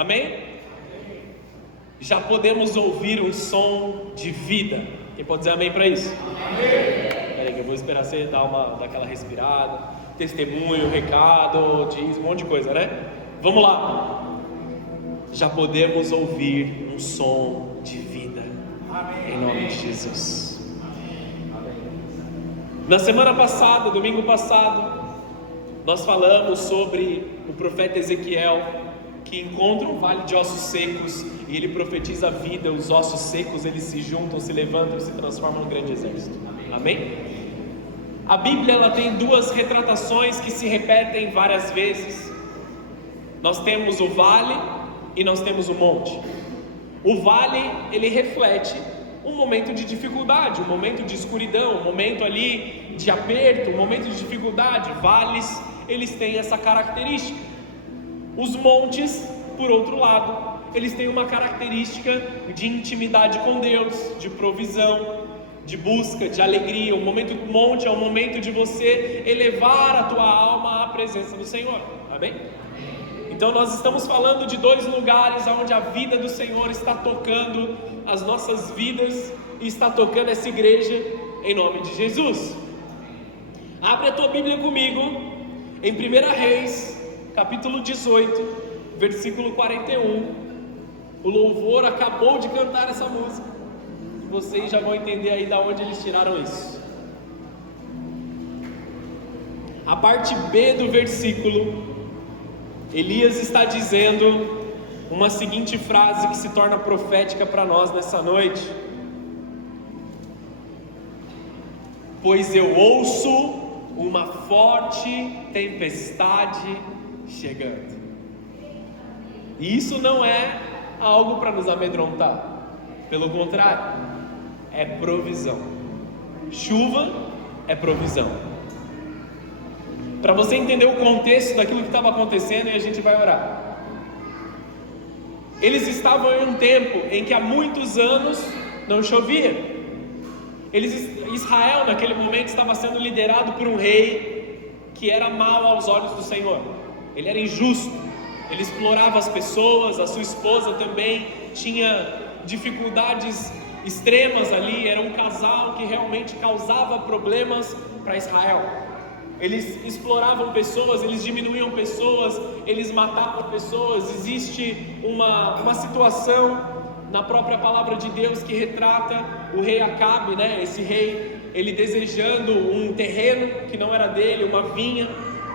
Amém? Já podemos ouvir um som de vida. Quem pode dizer amém para isso? Amém. Peraí que eu vou esperar você dar aquela respirada. Testemunho, recado, dízimo, um monte de coisa, né? Vamos lá. Já podemos ouvir um som de vida. Amém. Em nome de Jesus. Amém. Na semana passada, domingo passado, nós falamos sobre o profeta Ezequiel, que encontra um vale de ossos secos e ele profetiza a vida. Os ossos secos, eles se juntam, se levantam e se transformam num grande exército. Amém? A Bíblia, ela tem duas retratações que se repetem várias vezes. Nós temos o vale e nós temos o monte. O vale, ele reflete um momento de dificuldade, um momento de escuridão, um momento ali de aperto, um momento de dificuldade. Vales, eles têm essa característica. Os montes, por outro lado, eles têm uma característica de intimidade com Deus, de provisão, de busca, de alegria. O momento do monte é o momento de você elevar a tua alma à presença do Senhor. Amém? Então nós estamos falando de dois lugares onde a vida do Senhor está tocando as nossas vidas e está tocando essa igreja em nome de Jesus. Abre a tua Bíblia comigo em 1 Reis, capítulo 18, versículo 41. O louvor acabou de cantar essa música. Vocês já vão entender aí de onde eles tiraram isso. A parte B do versículo, Elias está dizendo uma seguinte frase que se torna profética para nós nessa noite: pois eu ouço uma forte tempestade chegando. E isso não é algo para nos amedrontar, pelo contrário, é provisão. Chuva é provisão. Para você entender o contexto daquilo que estava acontecendo, e a gente vai orar. Eles estavam em um tempo em que há muitos anos não chovia. Israel naquele momento estava sendo liderado por um rei que era mau aos olhos do Senhor. Ele era injusto, ele explorava as pessoas. A sua esposa também tinha dificuldades extremas ali. Era um casal que realmente causava problemas para Israel. Eles exploravam pessoas, eles diminuíam pessoas, eles matavam pessoas. Existe uma situação na própria palavra de Deus que retrata o rei Acabe, né? Esse rei, ele desejando um terreno que não era dele, uma vinha,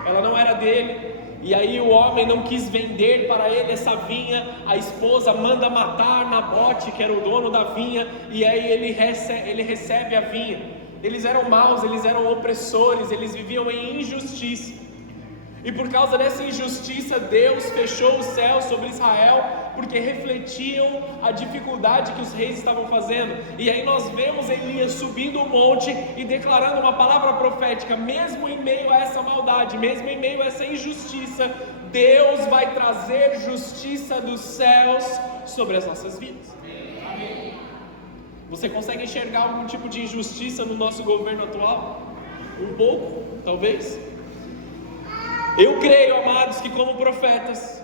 ela não era dele. E aí o homem não quis vender para ele essa vinha. A esposa manda matar Nabote, que era o dono da vinha, e aí ele recebe a vinha. Eles eram maus, eles eram opressores, eles viviam em injustiça. E por causa dessa injustiça, Deus fechou o céu sobre Israel, porque refletiam a dificuldade que os reis estavam fazendo. E aí nós vemos Elias subindo o monte e declarando uma palavra profética: mesmo em meio a essa maldade, mesmo em meio a essa injustiça, Deus vai trazer justiça dos céus sobre as nossas vidas. Amém. Você consegue enxergar algum tipo de injustiça no nosso governo atual? Um pouco, talvez. Eu creio, amados, que como profetas,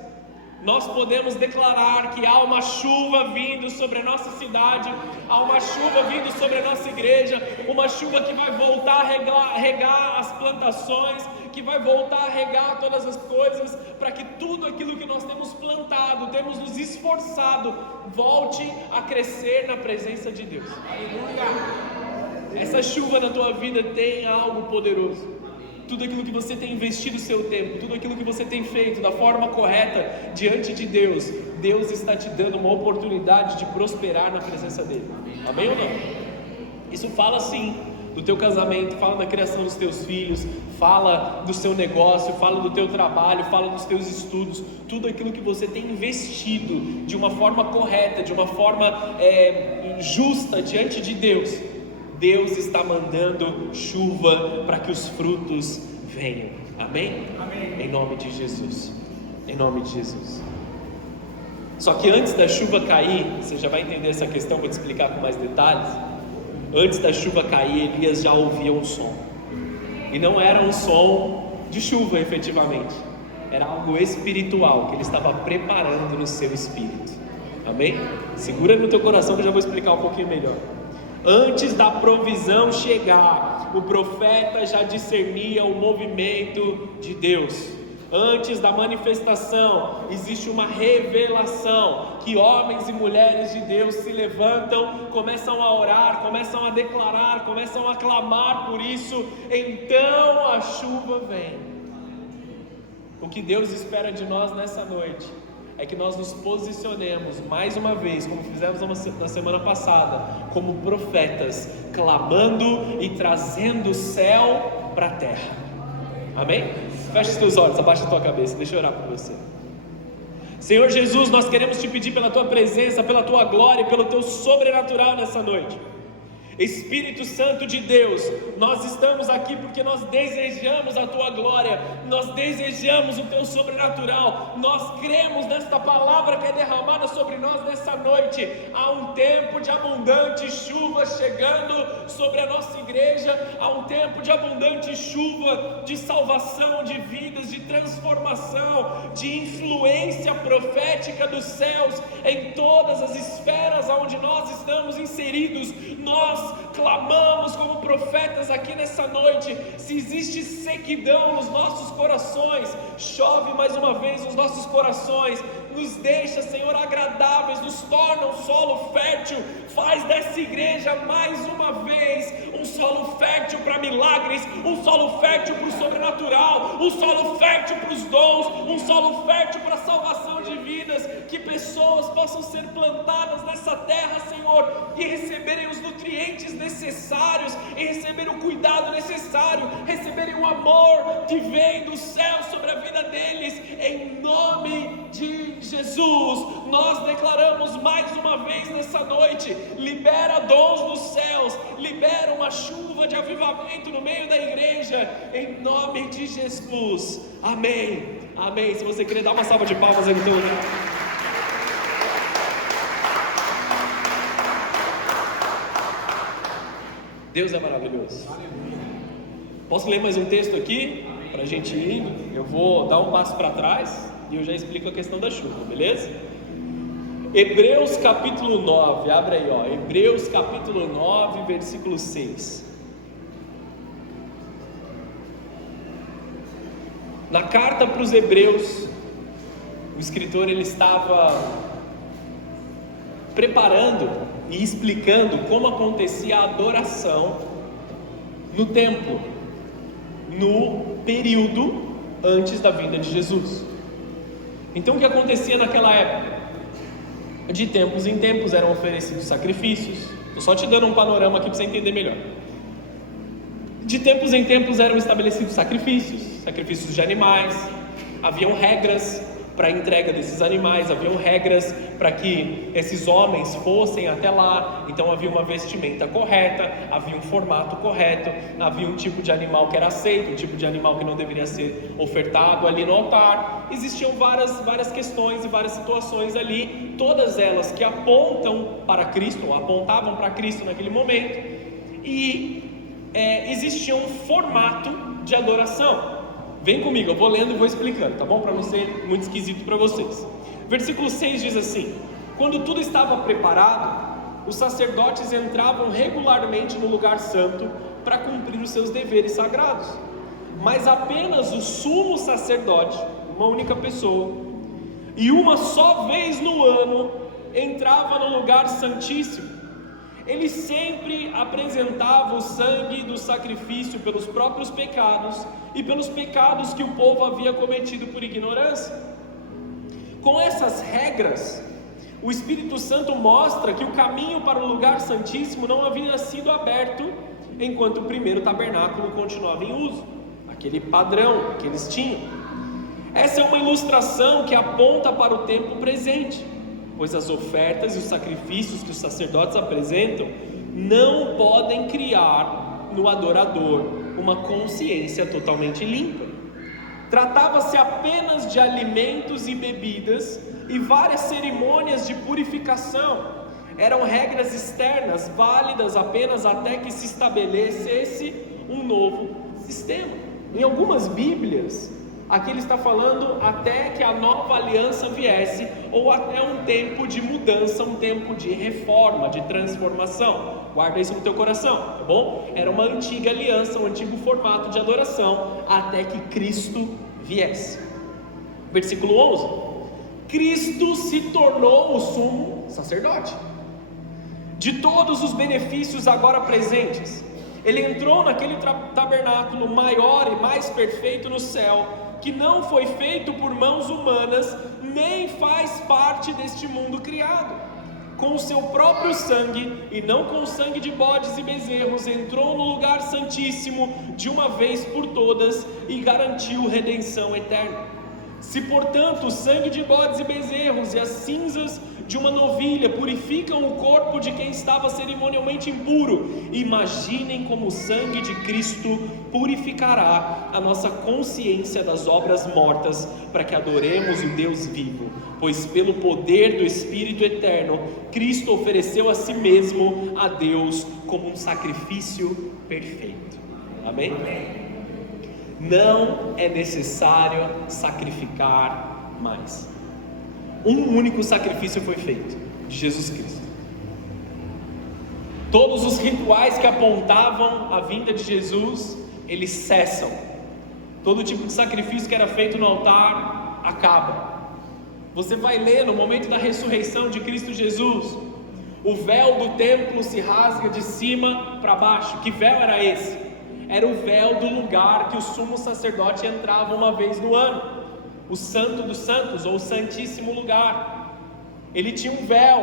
nós podemos declarar que há uma chuva vindo sobre a nossa cidade, há uma chuva vindo sobre a nossa igreja, uma chuva que vai voltar a regar as plantações, que vai voltar a regar todas as coisas, para que tudo aquilo que nós temos plantado, temos nos esforçado, volte a crescer na presença de Deus. Aleluia! Essa chuva na tua vida tem algo poderoso. Tudo aquilo que você tem investido o seu tempo, tudo aquilo que você tem feito da forma correta diante de Deus, Deus está te dando uma oportunidade de prosperar na presença dele. Amém ou não? Isso fala sim do teu casamento, fala da criação dos teus filhos, fala do seu negócio, fala do teu trabalho, fala dos teus estudos. Tudo aquilo que você tem investido de uma forma correta, de uma forma justa diante de Deus, Deus está mandando chuva para que os frutos venham. Amém? Amém? Em nome de Jesus. Em nome de Jesus. Só que antes da chuva cair, você já vai entender essa questão, vou te explicar com mais detalhes. Antes da chuva cair, Elias já ouvia um som. E não era um som de chuva, efetivamente. era algo espiritual que ele estava preparando no seu espírito. Amém? Segura no teu coração que eu já vou explicar um pouquinho melhor. Antes da provisão chegar, o profeta já discernia o movimento de Deus. Antes da manifestação, existe uma revelação, que homens e mulheres de Deus se levantam, começam a orar, começam a declarar, começam a clamar por isso, então a chuva vem. O que Deus espera de nós nessa noite é que nós nos posicionemos mais uma vez, como fizemos na semana passada, como profetas, clamando e trazendo o céu para a terra. Amém? Feche os teus olhos, abaixa a tua cabeça, deixa eu orar por você. Senhor Jesus, nós queremos te pedir pela tua presença, pela tua glória e pelo teu sobrenatural nessa noite. Espírito Santo de Deus, nós estamos aqui porque nós desejamos a tua glória, nós desejamos o teu sobrenatural, nós cremos nesta palavra que é derramada sobre nós nessa noite. Há um tempo de abundante chuva chegando sobre a nossa igreja, há um tempo de abundante chuva, de salvação de vidas, de transformação, de influência profética dos céus em todas as esferas onde nós estamos inseridos. Nós clamamos como profetas aqui nessa noite. Se existe sequidão nos nossos corações, chove mais uma vez nos nossos corações, nos deixa, Senhor, agradáveis, nos torna um solo fértil. Faz dessa igreja mais uma vez um solo fértil para milagres, um solo fértil para o sobrenatural, um solo fértil para os dons, um solo fértil para a salvação de vidas, que pessoas possam ser plantadas nessa terra, Senhor, e receberem os nutrientes necessários, e receberem o cuidado necessário, receberem o amor que vem do céu sobre a vida deles, em nome de Jesus. Nós declaramos mais uma vez nessa noite: libera dons dos céus, libera uma chuva de avivamento no meio da igreja, em nome de Jesus. Amém, amém. Se você querer dar uma salva de palmas aí no teu lugar. Deus é maravilhoso. Posso ler mais um texto aqui para a gente ir? Eu vou dar um passo para trás e eu já explico a questão da chuva, beleza? Hebreus capítulo 9, abre aí, ó. Hebreus capítulo 9, versículo 6. Na carta para os Hebreus, o escritor ele estava preparando e explicando como acontecia a adoração no templo, no período antes da vinda de Jesus. Então o que acontecia naquela época? De tempos em tempos eram oferecidos sacrifícios. Estou só te dando um panorama aqui para você entender melhor. De tempos em tempos eram estabelecidos sacrifícios de animais. Haviam regras para a entrega desses animais, haviam regras para que esses homens fossem até lá. Então havia uma vestimenta correta, havia um formato correto, havia um tipo de animal que era aceito, um tipo de animal que não deveria ser ofertado ali no altar. Existiam várias questões e várias situações ali, todas elas que apontam para Cristo, ou apontavam para Cristo naquele momento, e existia um formato de adoração. Vem comigo, eu vou lendo e vou explicando, tá bom? Para não ser muito esquisito para vocês. Versículo 6 diz assim: quando tudo estava preparado, os sacerdotes entravam regularmente no lugar santo para cumprir os seus deveres sagrados. Mas apenas o sumo sacerdote, uma única pessoa, e uma só vez no ano, entrava no lugar santíssimo. Ele sempre apresentava o sangue do sacrifício pelos próprios pecados e pelos pecados que o povo havia cometido por ignorância. Com essas regras, o Espírito Santo mostra que o caminho para o lugar santíssimo não havia sido aberto enquanto o primeiro tabernáculo continuava em uso, aquele padrão que eles tinham. Essa é uma ilustração que aponta para o tempo presente, pois as ofertas e os sacrifícios que os sacerdotes apresentam não podem criar no adorador uma consciência totalmente limpa. Tratava-se apenas de alimentos e bebidas e várias cerimônias de purificação. Eram regras externas, válidas apenas até que se estabelecesse um novo sistema. Em algumas Bíblias, aqui ele está falando até que a nova aliança viesse, ou até um tempo de mudança, um tempo de reforma, de transformação. Guarda isso no teu coração, tá bom? Era uma antiga aliança, um antigo formato de adoração, até que Cristo viesse. Versículo 11: Cristo se tornou o sumo sacerdote de todos os benefícios agora presentes. Ele entrou naquele tabernáculo maior e mais perfeito no céu, que não foi feito por mãos humanas, nem faz parte deste mundo criado. Com o seu próprio sangue, e não com o sangue de bodes e bezerros, entrou no lugar santíssimo de uma vez por todas e garantiu redenção eterna. Se, portanto, o sangue de bodes e bezerros e as cinzas de uma novilha purificam o corpo de quem estava cerimonialmente impuro, imaginem como o sangue de Cristo purificará a nossa consciência das obras mortas, para que adoremos o Deus vivo. Pois pelo poder do Espírito eterno, Cristo ofereceu a si mesmo a Deus como um sacrifício perfeito. Amém? Não é necessário sacrificar mais. Um único sacrifício foi feito, de Jesus Cristo. Todos os rituais que apontavam a vinda de Jesus, eles cessam. Todo tipo de sacrifício que era feito no altar, acaba. Você vai ler no momento da ressurreição de Cristo Jesus, o véu do templo se rasga de cima para baixo. Que véu era esse? Era o véu do lugar que o sumo sacerdote entrava uma vez no ano, o Santo dos Santos, ou o Santíssimo Lugar. Ele tinha um véu,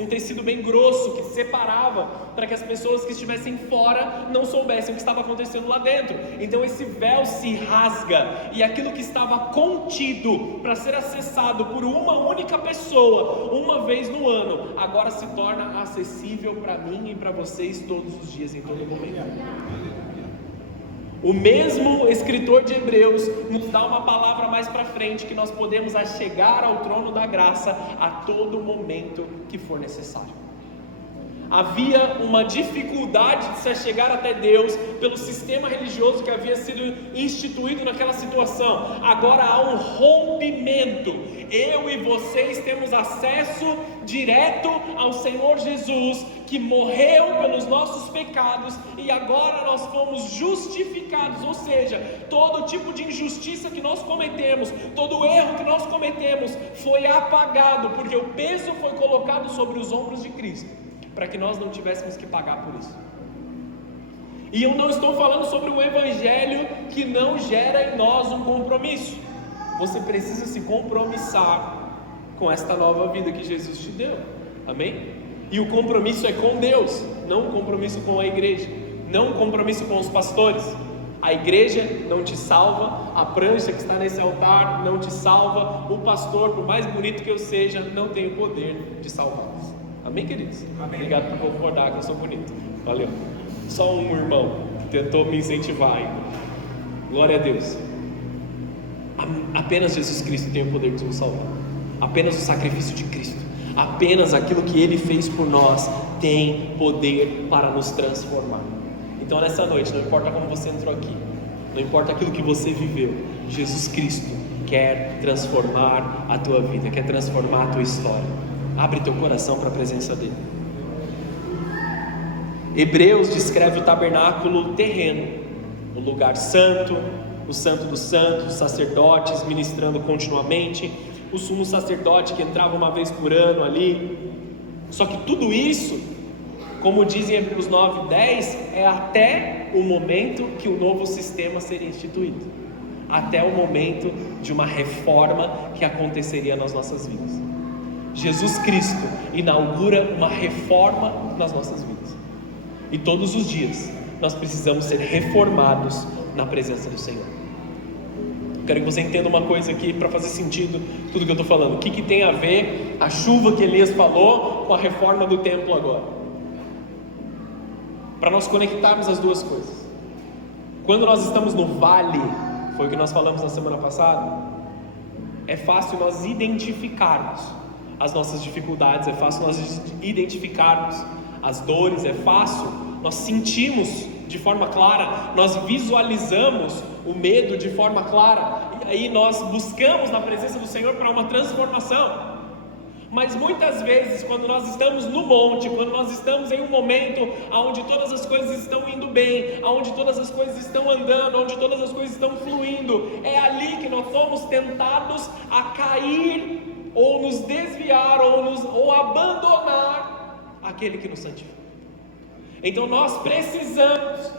um tecido bem grosso, que separava, para que as pessoas que estivessem fora não soubessem o que estava acontecendo lá dentro. Então esse véu se rasga, e aquilo que estava contido para ser acessado por uma única pessoa, uma vez no ano, agora se torna acessível para mim e para vocês todos os dias, em todo momento. O mesmo escritor de Hebreus nos dá uma palavra mais para frente, que nós podemos chegar ao trono da graça a todo momento que for necessário. Havia uma dificuldade de se chegar até Deus pelo sistema religioso que havia sido instituído naquela situação. Agora há um rompimento. Eu e vocês temos acesso direto ao Senhor Jesus, que morreu pelos nossos pecados, e agora nós fomos justificados. Ou seja, todo tipo de injustiça que nós cometemos, todo erro que nós cometemos foi apagado, porque o peso foi colocado sobre os ombros de Cristo, para que nós não tivéssemos que pagar por isso. E eu não estou falando sobre um evangelho que não gera em nós um compromisso. Você precisa se compromissar com esta nova vida que Jesus te deu. Amém? E o compromisso é com Deus, não um compromisso com a igreja, não um compromisso com os pastores. A igreja não te salva, a prancha que está nesse altar não te salva, o pastor, por mais bonito que eu seja, não tem o poder de salvá-los. Amém, queridos? Amém. Obrigado por concordar que eu sou bonito. Valeu. Só um irmão que tentou me incentivar aí. Glória a Deus. Apenas Jesus Cristo tem o poder de nos salvar. Apenas o sacrifício de Cristo, apenas aquilo que Ele fez por nós tem poder para nos transformar. Então nessa noite, não importa como você entrou aqui, não importa aquilo que você viveu, Jesus Cristo quer transformar a tua vida, quer transformar a tua história. Abre teu coração para a presença dEle. Hebreus descreve o tabernáculo terreno, o lugar santo, o santo dos santos, os sacerdotes ministrando continuamente, o sumo sacerdote que entrava uma vez por ano ali. Só que tudo isso, como diz em Hebreus 9:10, é até o momento que o novo sistema seria instituído, até o momento de uma reforma que aconteceria nas nossas vidas. Jesus Cristo inaugura uma reforma nas nossas vidas, e todos os dias nós precisamos ser reformados na presença do Senhor. Quero que você entenda uma coisa aqui para fazer sentido tudo que eu estou falando. O que tem a ver a chuva que Elias falou com a reforma do templo agora? Para nós conectarmos as duas coisas. Quando nós estamos no vale, foi o que nós falamos na semana passada, é fácil nós identificarmos as nossas dificuldades, é fácil nós identificarmos as dores, é fácil nós sentimos de forma clara, nós visualizamos o medo de forma clara, aí nós buscamos na presença do Senhor para uma transformação. Mas muitas vezes, quando nós estamos no monte, quando nós estamos em um momento onde todas as coisas estão indo bem, onde todas as coisas estão andando, onde todas as coisas estão fluindo, é ali que nós somos tentados a cair, ou nos desviar, ou abandonar aquele que nos santifica. Então nós precisamos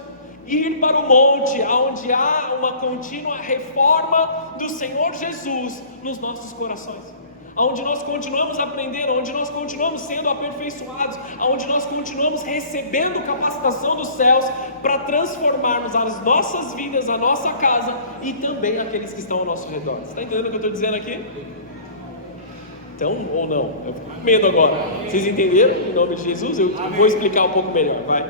ir para o monte, onde há uma contínua reforma do Senhor Jesus nos nossos corações, onde nós continuamos aprendendo, onde nós continuamos sendo aperfeiçoados, onde nós continuamos recebendo capacitação dos céus para transformarmos as nossas vidas, a nossa casa e também aqueles que estão ao nosso redor. Você está entendendo o que eu estou dizendo aqui? Então, ou não? Eu fico com medo agora. Vocês entenderam? Em nome de Jesus, eu vou explicar um pouco melhor, vai.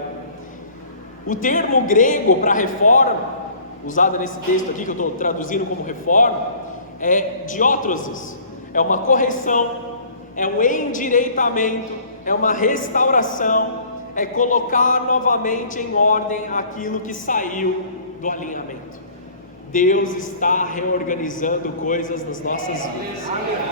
O termo grego para reforma, usado nesse texto aqui que eu estou traduzindo como reforma, é diótrosis. É uma correção, é um endireitamento, é uma restauração, é colocar novamente em ordem aquilo que saiu do alinhamento. Deus está reorganizando coisas nas nossas vidas.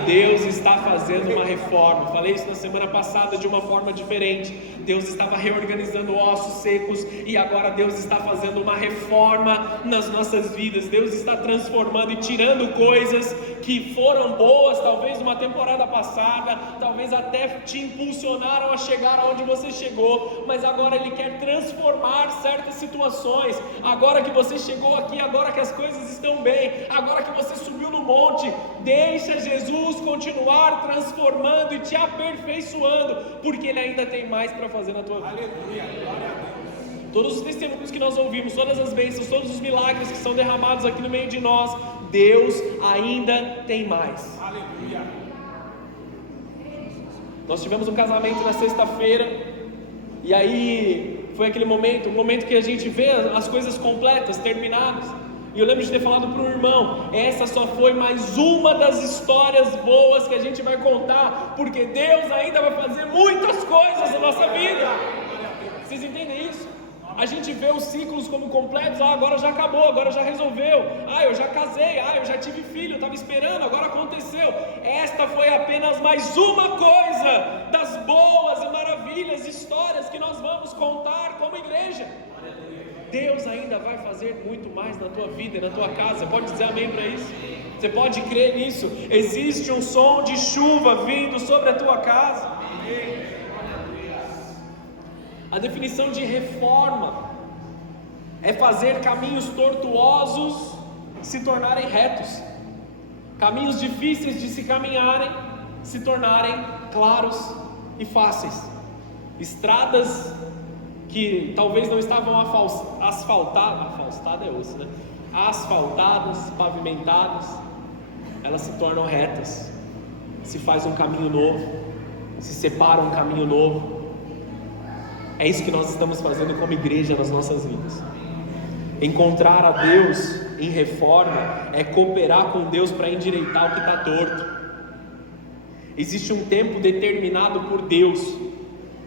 Deus está fazendo uma reforma. Falei isso na semana passada de uma forma diferente. Deus estava reorganizando ossos secos e agora Deus está fazendo uma reforma nas nossas vidas. Deus está transformando e tirando coisas que foram boas, talvez numa temporada passada, talvez até te impulsionaram a chegar aonde você chegou, mas agora Ele quer transformar certas situações. Agora que você chegou aqui, agora que as coisas estão bem, agora que você subiu no monte, deixa Jesus continuar transformando e te aperfeiçoando, porque Ele ainda tem mais para fazer na tua vida. Aleluia, glória a Deus. Todos os testemunhos que nós ouvimos, todas as bênçãos, todos os milagres que são derramados aqui no meio de nós, Deus ainda tem mais. Aleluia. Nós tivemos um casamento na sexta-feira, e aí foi aquele momento, um momento que a gente vê as coisas completas, terminadas. E eu lembro de ter falado para o irmão, essa só foi mais uma das histórias boas que a gente vai contar, porque Deus ainda vai fazer muitas coisas na nossa vida. Vocês entendem isso? A gente vê os ciclos como completos, agora já acabou, agora já resolveu, eu já casei, eu já tive filho, eu estava esperando, agora aconteceu. Esta foi apenas mais uma coisa das boas e maravilhas, histórias que nós vamos contar como igreja. Deus ainda vai fazer muito mais na tua vida e na tua casa. Você pode dizer amém para isso? Você pode crer nisso? Existe um som de chuva vindo sobre a tua casa. A definição de reforma é fazer caminhos tortuosos se tornarem retos, caminhos difíceis de se caminharem se tornarem claros e fáceis, estradas que talvez não estavam asfaltadas, pavimentadas, elas se tornam retas, se faz um caminho novo, se separa um caminho novo. É isso que nós estamos fazendo como igreja nas nossas vidas. Encontrar a Deus em reforma é cooperar com Deus para endireitar o que está torto. Existe um tempo determinado por Deus,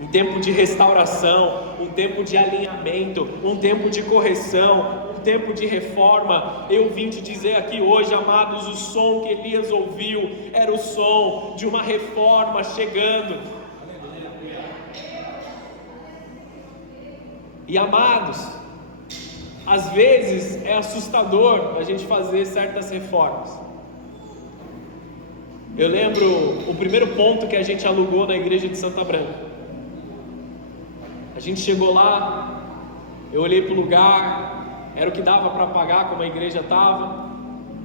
um tempo de restauração, um tempo de alinhamento, um tempo de correção, um tempo de reforma. Eu vim te dizer aqui hoje, amados, o som que Elias ouviu era o som de uma reforma chegando. E amados, às vezes é assustador a gente fazer certas reformas. Eu lembro o primeiro ponto que a gente alugou na igreja de Santa Branca. A gente chegou lá, eu olhei para o lugar, era o que dava para pagar como a igreja estava.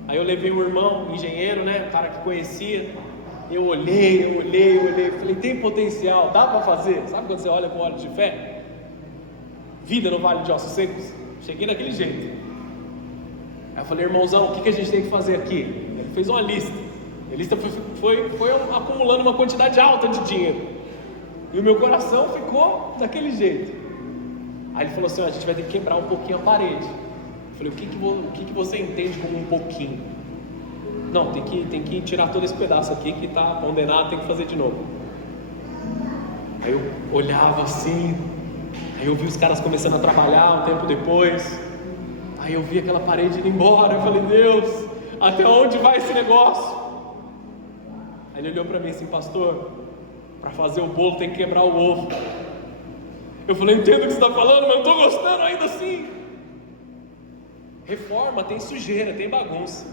Aí eu levei um irmão, engenheiro, né, um cara que conhecia. Eu olhei, falei, tem potencial, dá para fazer? Sabe quando você olha com olhos de fé? Vida no Vale de Ossos Secos. Cheguei daquele jeito. Aí eu falei, irmãozão, o que a gente tem que fazer aqui? Ele fez uma lista. A lista foi acumulando uma quantidade alta de dinheiro. E o meu coração ficou daquele jeito. Aí ele falou assim, a gente vai ter que quebrar um pouquinho a parede. Eu falei, o que você entende como um pouquinho? Não, tem que tirar todo esse pedaço aqui que está condenado, tem que fazer de novo. Aí eu olhava assim, aí eu vi os caras começando a trabalhar um tempo depois, aí eu vi aquela parede indo embora, eu falei, Deus, até onde vai esse negócio? Aí ele olhou para mim assim: pastor, para fazer o bolo tem que quebrar o ovo. Eu falei: entendo o que você está falando, mas eu estou gostando ainda assim. Reforma tem sujeira, tem bagunça.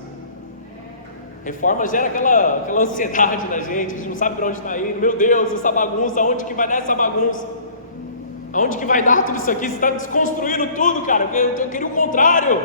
Reforma gera aquela ansiedade na gente, a gente não sabe para onde está indo. Meu Deus, essa bagunça, aonde que vai dar essa bagunça? Aonde que vai dar tudo isso aqui? Você está desconstruindo tudo, cara. Eu queria o contrário.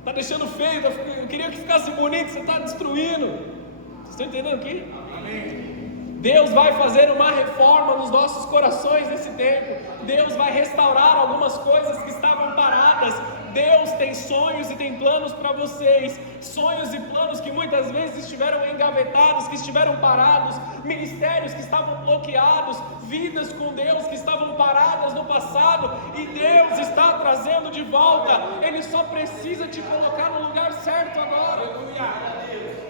Está deixando feio, eu queria que ficasse bonito, você está destruindo. Vocês estão entendendo aqui? Amém. Deus vai fazer uma reforma nos nossos corações nesse tempo. Deus vai restaurar algumas coisas que estavam paradas. Deus tem sonhos e tem planos para vocês. Sonhos e planos que muitas vezes estiveram engavetados, que estiveram parados. Ministérios que estavam bloqueados. Vidas com Deus que estavam paradas no passado. E Deus está trazendo de volta. Ele só precisa te colocar no lugar certo agora. Aleluia.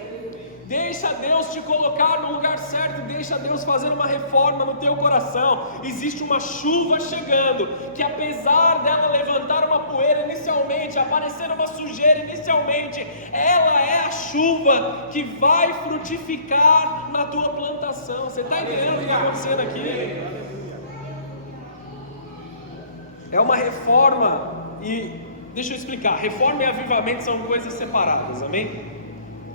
Deixa Deus te colocar no lugar certo, deixa Deus fazer uma reforma no teu coração. Existe uma chuva chegando, que apesar dela levantar uma poeira inicialmente, aparecer uma sujeira inicialmente, ela é a chuva que vai frutificar na tua plantação. Você está entendendo o que está acontecendo aqui? É uma reforma, e deixa eu explicar, reforma e avivamento são coisas separadas, amém?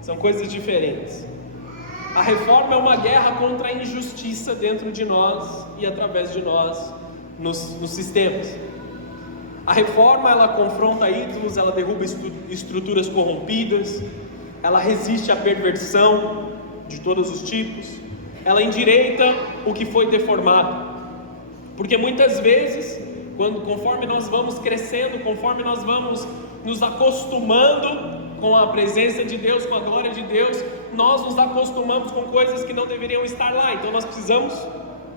São coisas diferentes. A reforma é uma guerra contra a injustiça dentro de nós e através de nós nos sistemas. A reforma, ela confronta ídolos, ela derruba estruturas corrompidas, ela resiste à perversão de todos os tipos, ela endireita o que foi deformado. Porque muitas vezes, conforme nós vamos crescendo, conforme nós vamos nos acostumando com a presença de Deus, com a glória de Deus, nós nos acostumamos com coisas que não deveriam estar lá. Então nós precisamos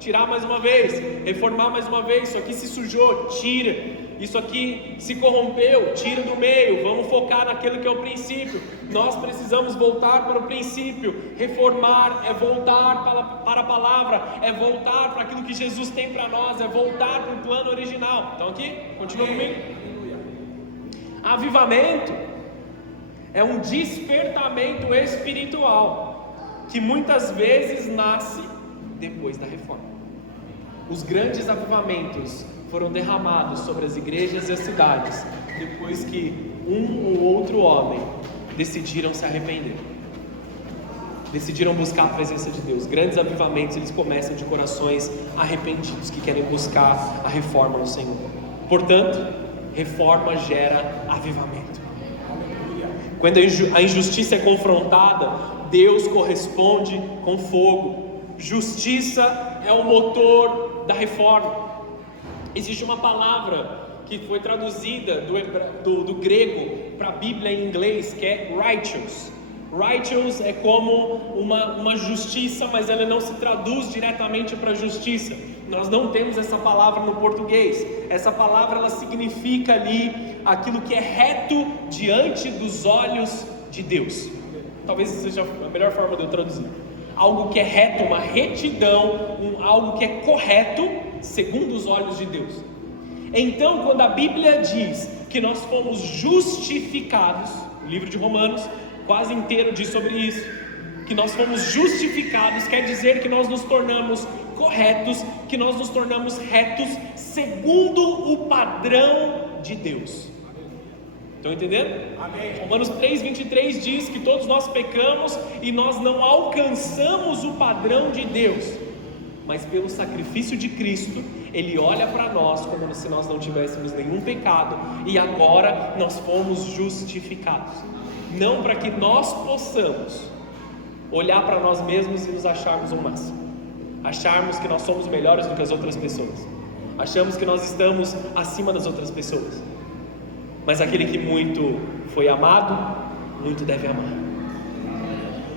tirar mais uma vez, reformar mais uma vez. Isso aqui se sujou, tira. Isso aqui se corrompeu, tira do meio. Vamos focar naquilo que é o princípio. Nós precisamos voltar para o princípio. Reformar é voltar para a palavra, é voltar para aquilo que Jesus tem para nós, é voltar para o plano original. Então aqui, continua comigo. Avivamento é um despertamento espiritual que muitas vezes nasce depois da reforma. Os grandes avivamentos foram derramados sobre as igrejas e as cidades depois que um ou outro homem decidiram se arrepender, decidiram buscar a presença de Deus. Grandes avivamentos, eles começam de corações arrependidos que querem buscar a reforma no Senhor. Portanto, reforma gera avivamento. Quando a injustiça é confrontada, Deus corresponde com fogo. Justiça é o motor da reforma. Existe uma palavra que foi traduzida do grego para a Bíblia em inglês, que é righteous. Righteous é como uma justiça, mas ela não se traduz diretamente para justiça. Nós não temos essa palavra no português. Essa palavra, ela significa ali aquilo que é reto diante dos olhos de Deus. Talvez seja a melhor forma de eu traduzir. Algo que é reto, uma retidão, algo que é correto segundo os olhos de Deus. Então, quando a Bíblia diz que nós fomos justificados, o livro de Romanos quase inteiro diz sobre isso, que nós fomos justificados, quer dizer que nós nos tornamos corretos, que nós nos tornamos retos segundo o padrão de Deus. Estão entendendo? Amém. Romanos 3:23 diz que todos nós pecamos e nós não alcançamos o padrão de Deus, mas pelo sacrifício de Cristo, Ele olha para nós como se nós não tivéssemos nenhum pecado, e agora nós fomos justificados. Não para que nós possamos olhar para nós mesmos e nos acharmos o máximo, acharmos que nós somos melhores do que as outras pessoas, achamos que nós estamos acima das outras pessoas, mas aquele que muito foi amado, muito deve amar.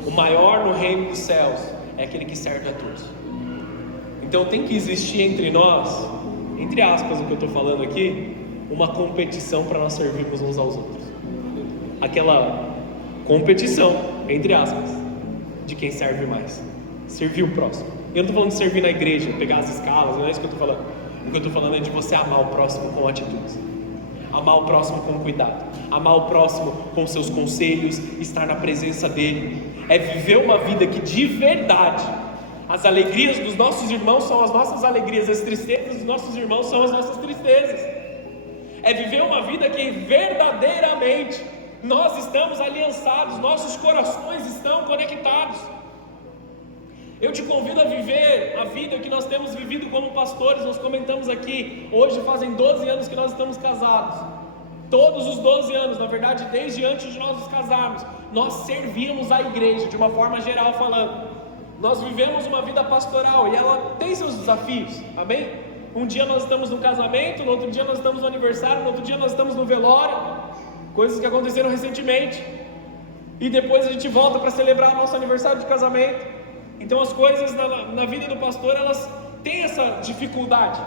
O maior no reino dos céus é aquele que serve a todos. Então tem que existir entre nós, entre aspas o que eu estou falando aqui, uma competição para nós servirmos uns aos outros. Aquela competição, entre aspas, de quem serve mais, servir o próximo. Eu não estou falando de servir na igreja, pegar as escalas, não é isso que eu estou falando. O que eu estou falando é de você amar o próximo com atitudes. Amar o próximo com cuidado, amar o próximo com seus conselhos, estar na presença dele. É viver uma vida que de verdade, as alegrias dos nossos irmãos são as nossas alegrias, as tristezas dos nossos irmãos são as nossas tristezas. É viver uma vida que verdadeiramente nós estamos aliançados, nossos corações estão conectados. Eu te convido a viver a vida que nós temos vivido como pastores. Nós comentamos aqui, hoje fazem 12 anos que nós estamos casados. Todos os 12 anos, na verdade, desde antes de nós nos casarmos, nós servíamos a igreja, de uma forma geral falando. Nós vivemos uma vida pastoral e ela tem seus desafios, amém? Um dia nós estamos no casamento, no outro dia nós estamos no aniversário, no outro dia nós estamos no velório, coisas que aconteceram recentemente, e depois a gente volta para celebrar nosso aniversário de casamento. Então as coisas na vida do pastor, elas têm essa dificuldade,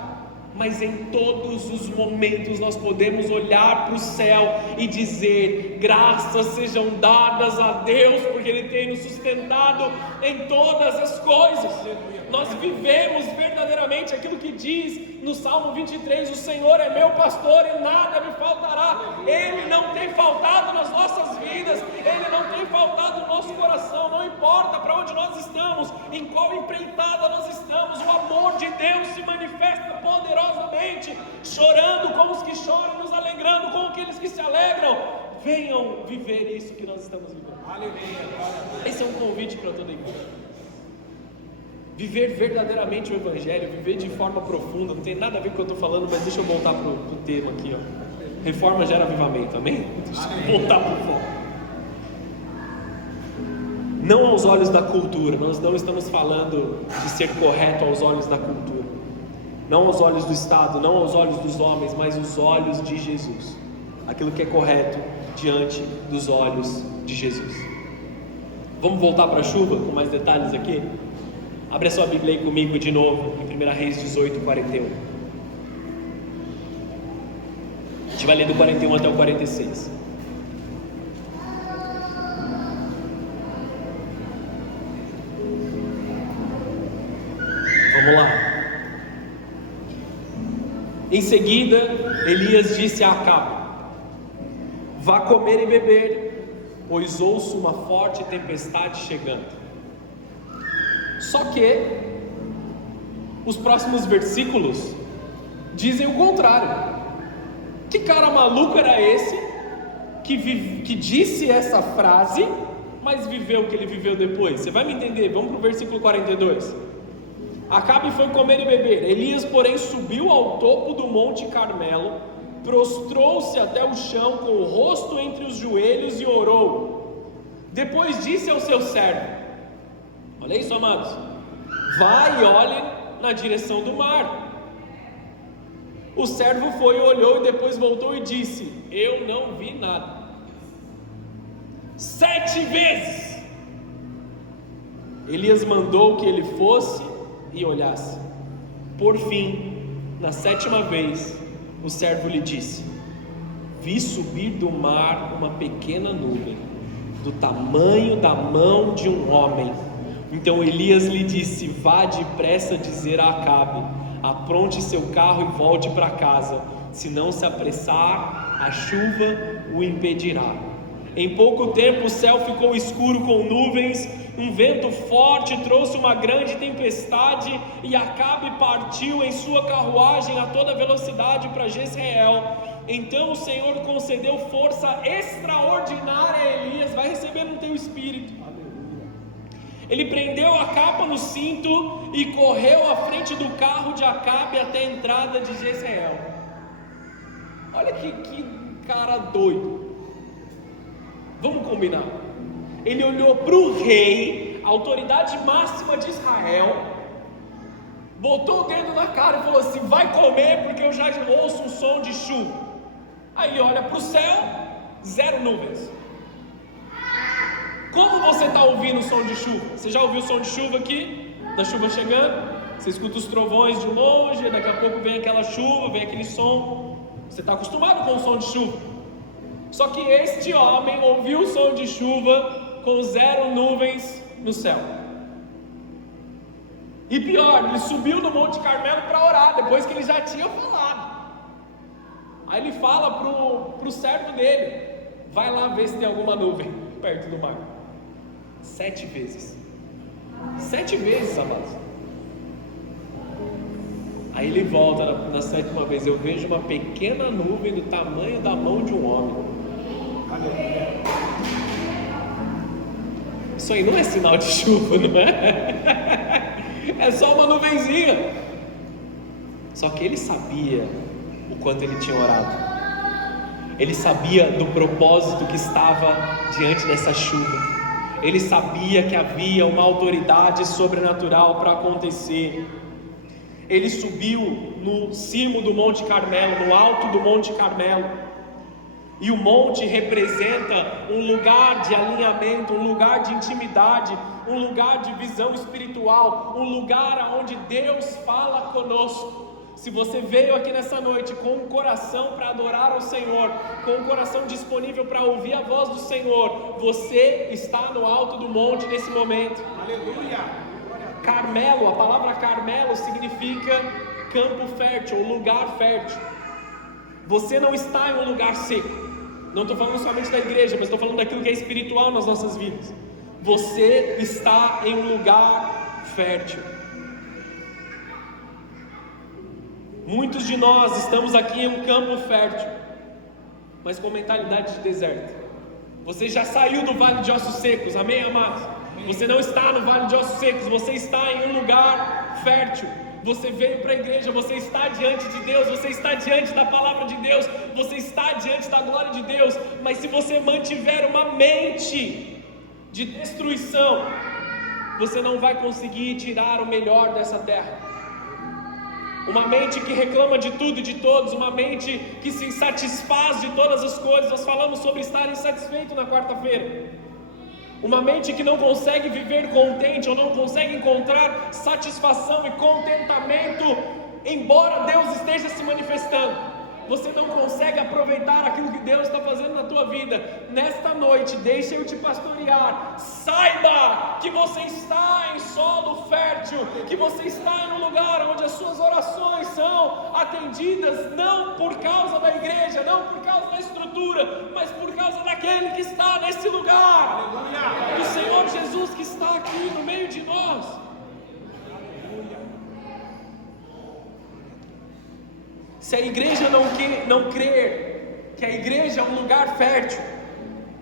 mas em todos os momentos nós podemos olhar para o céu e dizer: graças sejam dadas a Deus, porque Ele tem nos sustentado em todas as coisas. Nós vivemos verdadeiramente aquilo que diz no Salmo 23, o Senhor é meu pastor e nada me faltará. Ele não tem faltado nas nossas vidas, Ele não tem faltado no nosso coração. Não importa para onde nós estamos, em qual empreitada nós estamos, o amor de Deus se manifesta poderosamente, chorando com os que choram, nos alegrando com aqueles que se alegram. Venham viver isso que nós estamos vivendo. Aleluia. Esse é um convite para toda a igreja. Viver verdadeiramente o Evangelho, viver de forma profunda. Não tem nada a ver com o que eu estou falando, mas deixa eu voltar para o tema aqui, ó. Reforma gera avivamento, amém? Deixa eu voltar para o foco. Não aos olhos da cultura, nós não estamos falando de ser correto aos olhos da cultura, não aos olhos do Estado, não aos olhos dos homens, mas os olhos de Jesus, aquilo que é correto diante dos olhos de Jesus. Vamos voltar para a chuva com mais detalhes aqui? Abre a sua Bíblia aí comigo de novo, em 1 Reis 18, 41. A gente vai ler do 41 até o 46. Vamos lá. Em seguida, Elias disse a Acabe: vá comer e beber, pois ouço uma forte tempestade chegando. Só que os próximos versículos dizem o contrário. Que cara maluco era esse que disse essa frase, mas viveu o que ele viveu depois? Você vai me entender, vamos para o versículo 42. Acabe foi comer e beber. Elias, porém, subiu ao topo do monte Carmelo, prostrou-se até o chão com o rosto entre os joelhos e orou. Depois disse ao seu servo: olha isso, amados, vai e olhe na direção do mar. O servo foi, olhou e depois voltou e disse: eu não vi nada. 7 vezes Elias mandou que ele fosse e olhasse. Por fim, na 7ª vez, o servo lhe disse: vi subir do mar uma pequena nuvem, do tamanho da mão de um homem. Então Elias lhe disse: vá depressa dizer a Acabe, apronte seu carro e volte para casa, se não se apressar, a chuva o impedirá. Em pouco tempo o céu ficou escuro com nuvens, um vento forte trouxe uma grande tempestade, e Acabe partiu em sua carruagem a toda velocidade para Jezreel. Então o Senhor concedeu força extraordinária a Elias, vai receber no teu espírito. Ele prendeu a capa no cinto e correu à frente do carro de Acabe até a entrada de Jezreel. Olha que cara doido. Vamos combinar. Ele olhou para o rei, a autoridade máxima de Israel, botou o dedo na cara e falou assim: vai comer, porque eu já ouço um som de chuva. Aí ele olha para o céu, 0 nuvens. Como você está ouvindo o som de chuva? Você já ouviu o som de chuva aqui? Da chuva chegando? Você escuta os trovões de longe, daqui a pouco vem aquela chuva, vem aquele som. Você está acostumado com o som de chuva. Só que este homem ouviu o som de chuva com 0 nuvens no céu. E pior, ele subiu no Monte Carmelo para orar, depois que ele já tinha falado. Aí ele fala pro servo dele: vai lá ver se tem alguma nuvem perto do mar. 7 vezes. 7 vezes, amados. Aí ele volta na 7ª vez: eu vejo uma pequena nuvem do tamanho da mão de um homem. Isso aí não é sinal de chuva, não é? É só uma nuvenzinha. Só que ele sabia o quanto ele tinha orado. Ele sabia do propósito que estava diante dessa chuva. Ele sabia que havia uma autoridade sobrenatural para acontecer. Ele subiu no cimo do Monte Carmelo, no alto do Monte Carmelo. E o monte representa um lugar de alinhamento, um lugar de intimidade, um lugar de visão espiritual, um lugar onde Deus fala conosco. Se você veio aqui nessa noite com um coração para adorar ao Senhor, com um coração disponível para ouvir a voz do Senhor, você está no alto do monte nesse momento. Aleluia! Carmelo, a palavra Carmelo significa campo fértil, lugar fértil. Você não está em um lugar seco. Não estou falando somente da igreja, mas estou falando daquilo que é espiritual nas nossas vidas. Você está em um lugar fértil. Muitos de nós estamos aqui em um campo fértil, mas com mentalidade de deserto. Você já saiu do vale de ossos secos, amém, amados? Você não está no vale de ossos secos, você está em um lugar fértil. Você veio para a igreja, você está diante de Deus, você está diante da palavra de Deus, você está diante da glória de Deus. Mas se você mantiver uma mente de destruição, você não vai conseguir tirar o melhor dessa terra. Uma mente que reclama de tudo e de todos, uma mente que se insatisfaz de todas as coisas. Nós falamos sobre estar insatisfeito na quarta-feira. Uma mente que não consegue viver contente, ou não consegue encontrar satisfação e contentamento, embora Deus esteja se manifestando. Você não consegue aproveitar aquilo que Deus está fazendo na tua vida. Nesta noite, deixa eu te pastorear. Saiba que você está em solo fértil, que você está em um lugar onde as suas orações são atendidas, não por causa da igreja, não por causa da estrutura, mas por causa daquele que está nesse lugar. Aleluia. Do Senhor Jesus que está aqui no meio de nós. Se a igreja não crer que a igreja é um lugar fértil,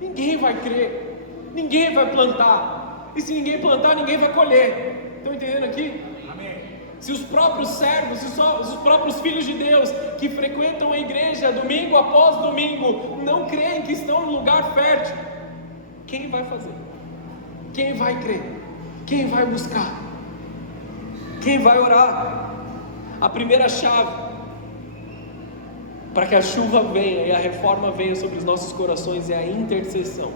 ninguém vai crer, ninguém vai plantar, e se ninguém plantar, ninguém vai colher. Estão entendendo aqui? Amém. Se os próprios servos, se os próprios filhos de Deus que frequentam a igreja domingo após domingo não creem que estão num lugar fértil, quem vai fazer? Quem vai crer? Quem vai buscar? Quem vai orar? A primeira chave para que a chuva venha e a reforma venha sobre os nossos corações é a intercessão.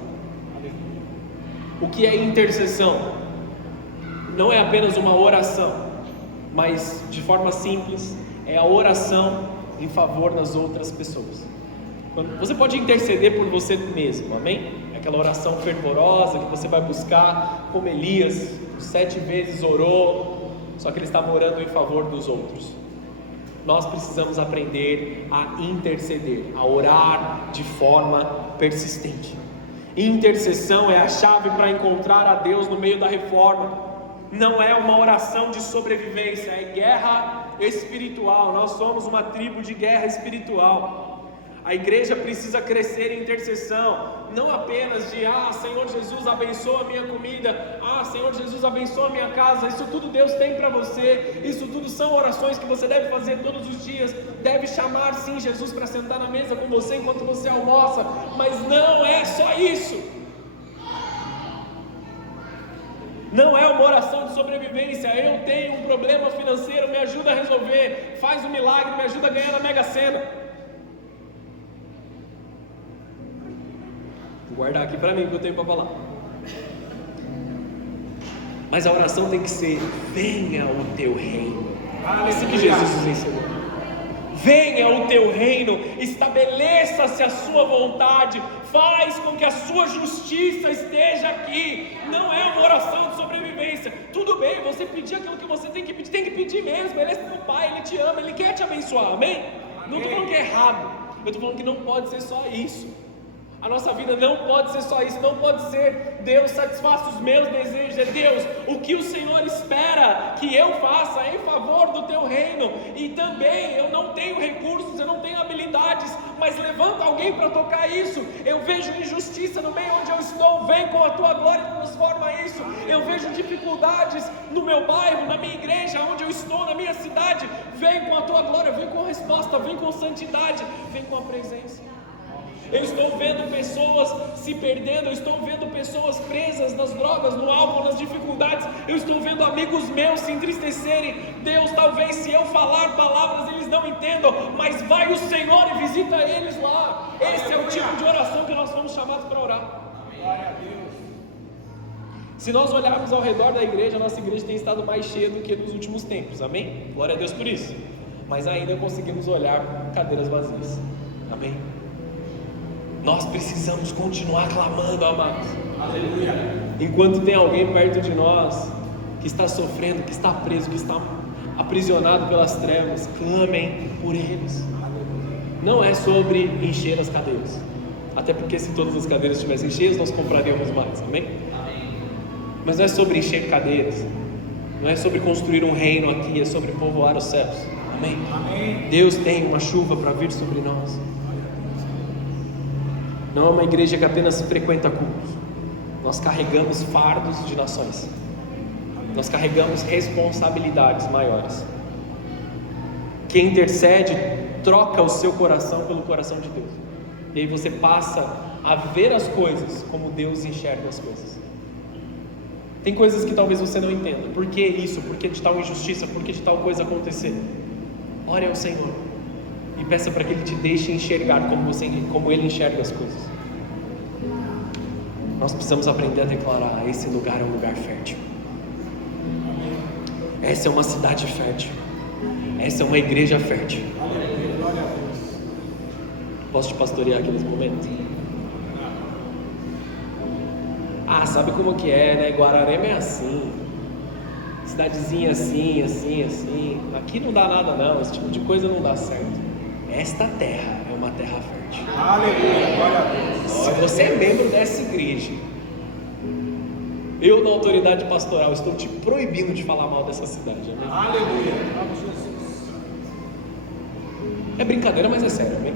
O que é intercessão? Não é apenas uma oração, mas de forma simples, é a oração em favor das outras pessoas. Você pode interceder por você mesmo, amém? Aquela oração fervorosa que você vai buscar, como Elias 7 vezes orou, só que ele estava orando em favor dos outros. Nós precisamos aprender a interceder, a orar de forma persistente. Intercessão é a chave para encontrar a Deus no meio da reforma. Não é uma oração de sobrevivência, é guerra espiritual. Nós somos uma tribo de guerra espiritual. A igreja precisa crescer em intercessão, não apenas de Senhor Jesus, abençoa a minha comida, Senhor Jesus, abençoa a minha casa. Isso tudo Deus tem para você, isso tudo são orações que você deve fazer todos os dias. Deve chamar sim Jesus para sentar na mesa com você enquanto você almoça, mas não é só isso. Não é uma oração de sobrevivência. Eu tenho um problema financeiro, me ajuda a resolver, faz um milagre, me ajuda a ganhar na Mega Sena. Vou guardar aqui para mim que eu tenho para falar. Mas a oração tem que ser: venha o teu reino. Assim que Jesus nos ensinou. Venha o teu reino, estabeleça-se a sua vontade, faz com que a sua justiça esteja aqui. Não é uma oração de sobrevivência. Tudo bem, você pedir aquilo que você tem que pedir mesmo. Ele é seu pai, ele te ama, ele quer te abençoar, amém? Não estou falando que é errado, Eu estou falando que não pode ser só isso. A nossa vida não pode ser só isso, não pode ser Deus satisfaça os meus desejos, é Deus, o que o Senhor espera que eu faça em favor do teu reino. E também eu não tenho recursos, eu não tenho habilidades, mas levanta alguém para tocar isso. Eu vejo injustiça no meio onde eu estou, vem com a tua glória e transforma isso. Eu vejo dificuldades no meu bairro, na minha igreja, onde eu estou, na minha cidade, vem com a tua glória, vem com resposta, vem com santidade, vem com a presença. Eu estou vendo pessoas se perdendo, eu estou vendo pessoas presas nas drogas, no álcool, nas dificuldades, eu estou vendo amigos meus se entristecerem. Deus, talvez se eu falar palavras eles não entendam, mas vai o Senhor e visita eles lá. Esse é o tipo de oração que nós fomos chamados para orar. Glória a Deus. Se nós olharmos ao redor da igreja, a nossa igreja tem estado mais cheia do que nos últimos tempos, amém? Glória a Deus por isso. Mas ainda conseguimos olhar cadeiras vazias, amém? Nós precisamos continuar clamando, amados. Aleluia. Enquanto tem alguém perto de nós que está sofrendo, que está preso, que está aprisionado pelas trevas, clamem por eles. Não é sobre encher as cadeiras, até porque se todas as cadeiras estivessem cheias, nós compraríamos mais, amém? Mas não é sobre encher cadeiras, não é sobre construir um reino aqui, é sobre povoar os céus, amém? Deus tem uma chuva para vir sobre nós. Não é uma igreja que apenas frequenta cultos. Nós carregamos fardos de nações. Nós carregamos responsabilidades maiores. Quem intercede troca o seu coração pelo coração de Deus. E aí você passa a ver as coisas como Deus enxerga as coisas. Tem coisas que talvez você não entenda. Por que isso? Por que de tal injustiça? Por que de tal coisa acontecer? Ore ao Senhor e peça para que Ele te deixe enxergar como Ele enxerga as coisas. Nós precisamos aprender a declarar: esse lugar é um lugar fértil, essa é uma cidade fértil, essa é uma igreja fértil. Posso te pastorear aqui nesse momento? Sabe como que é, né? Guararema é assim, cidadezinha assim, assim, assim. Aqui não dá nada não, esse tipo de coisa não dá certo. Esta terra é uma terra fértil. Aleluia, glória a Deus. Se você é membro dessa igreja, eu, na autoridade pastoral, estou te proibindo de falar mal dessa cidade, amém? Aleluia. É brincadeira, mas é sério, amém?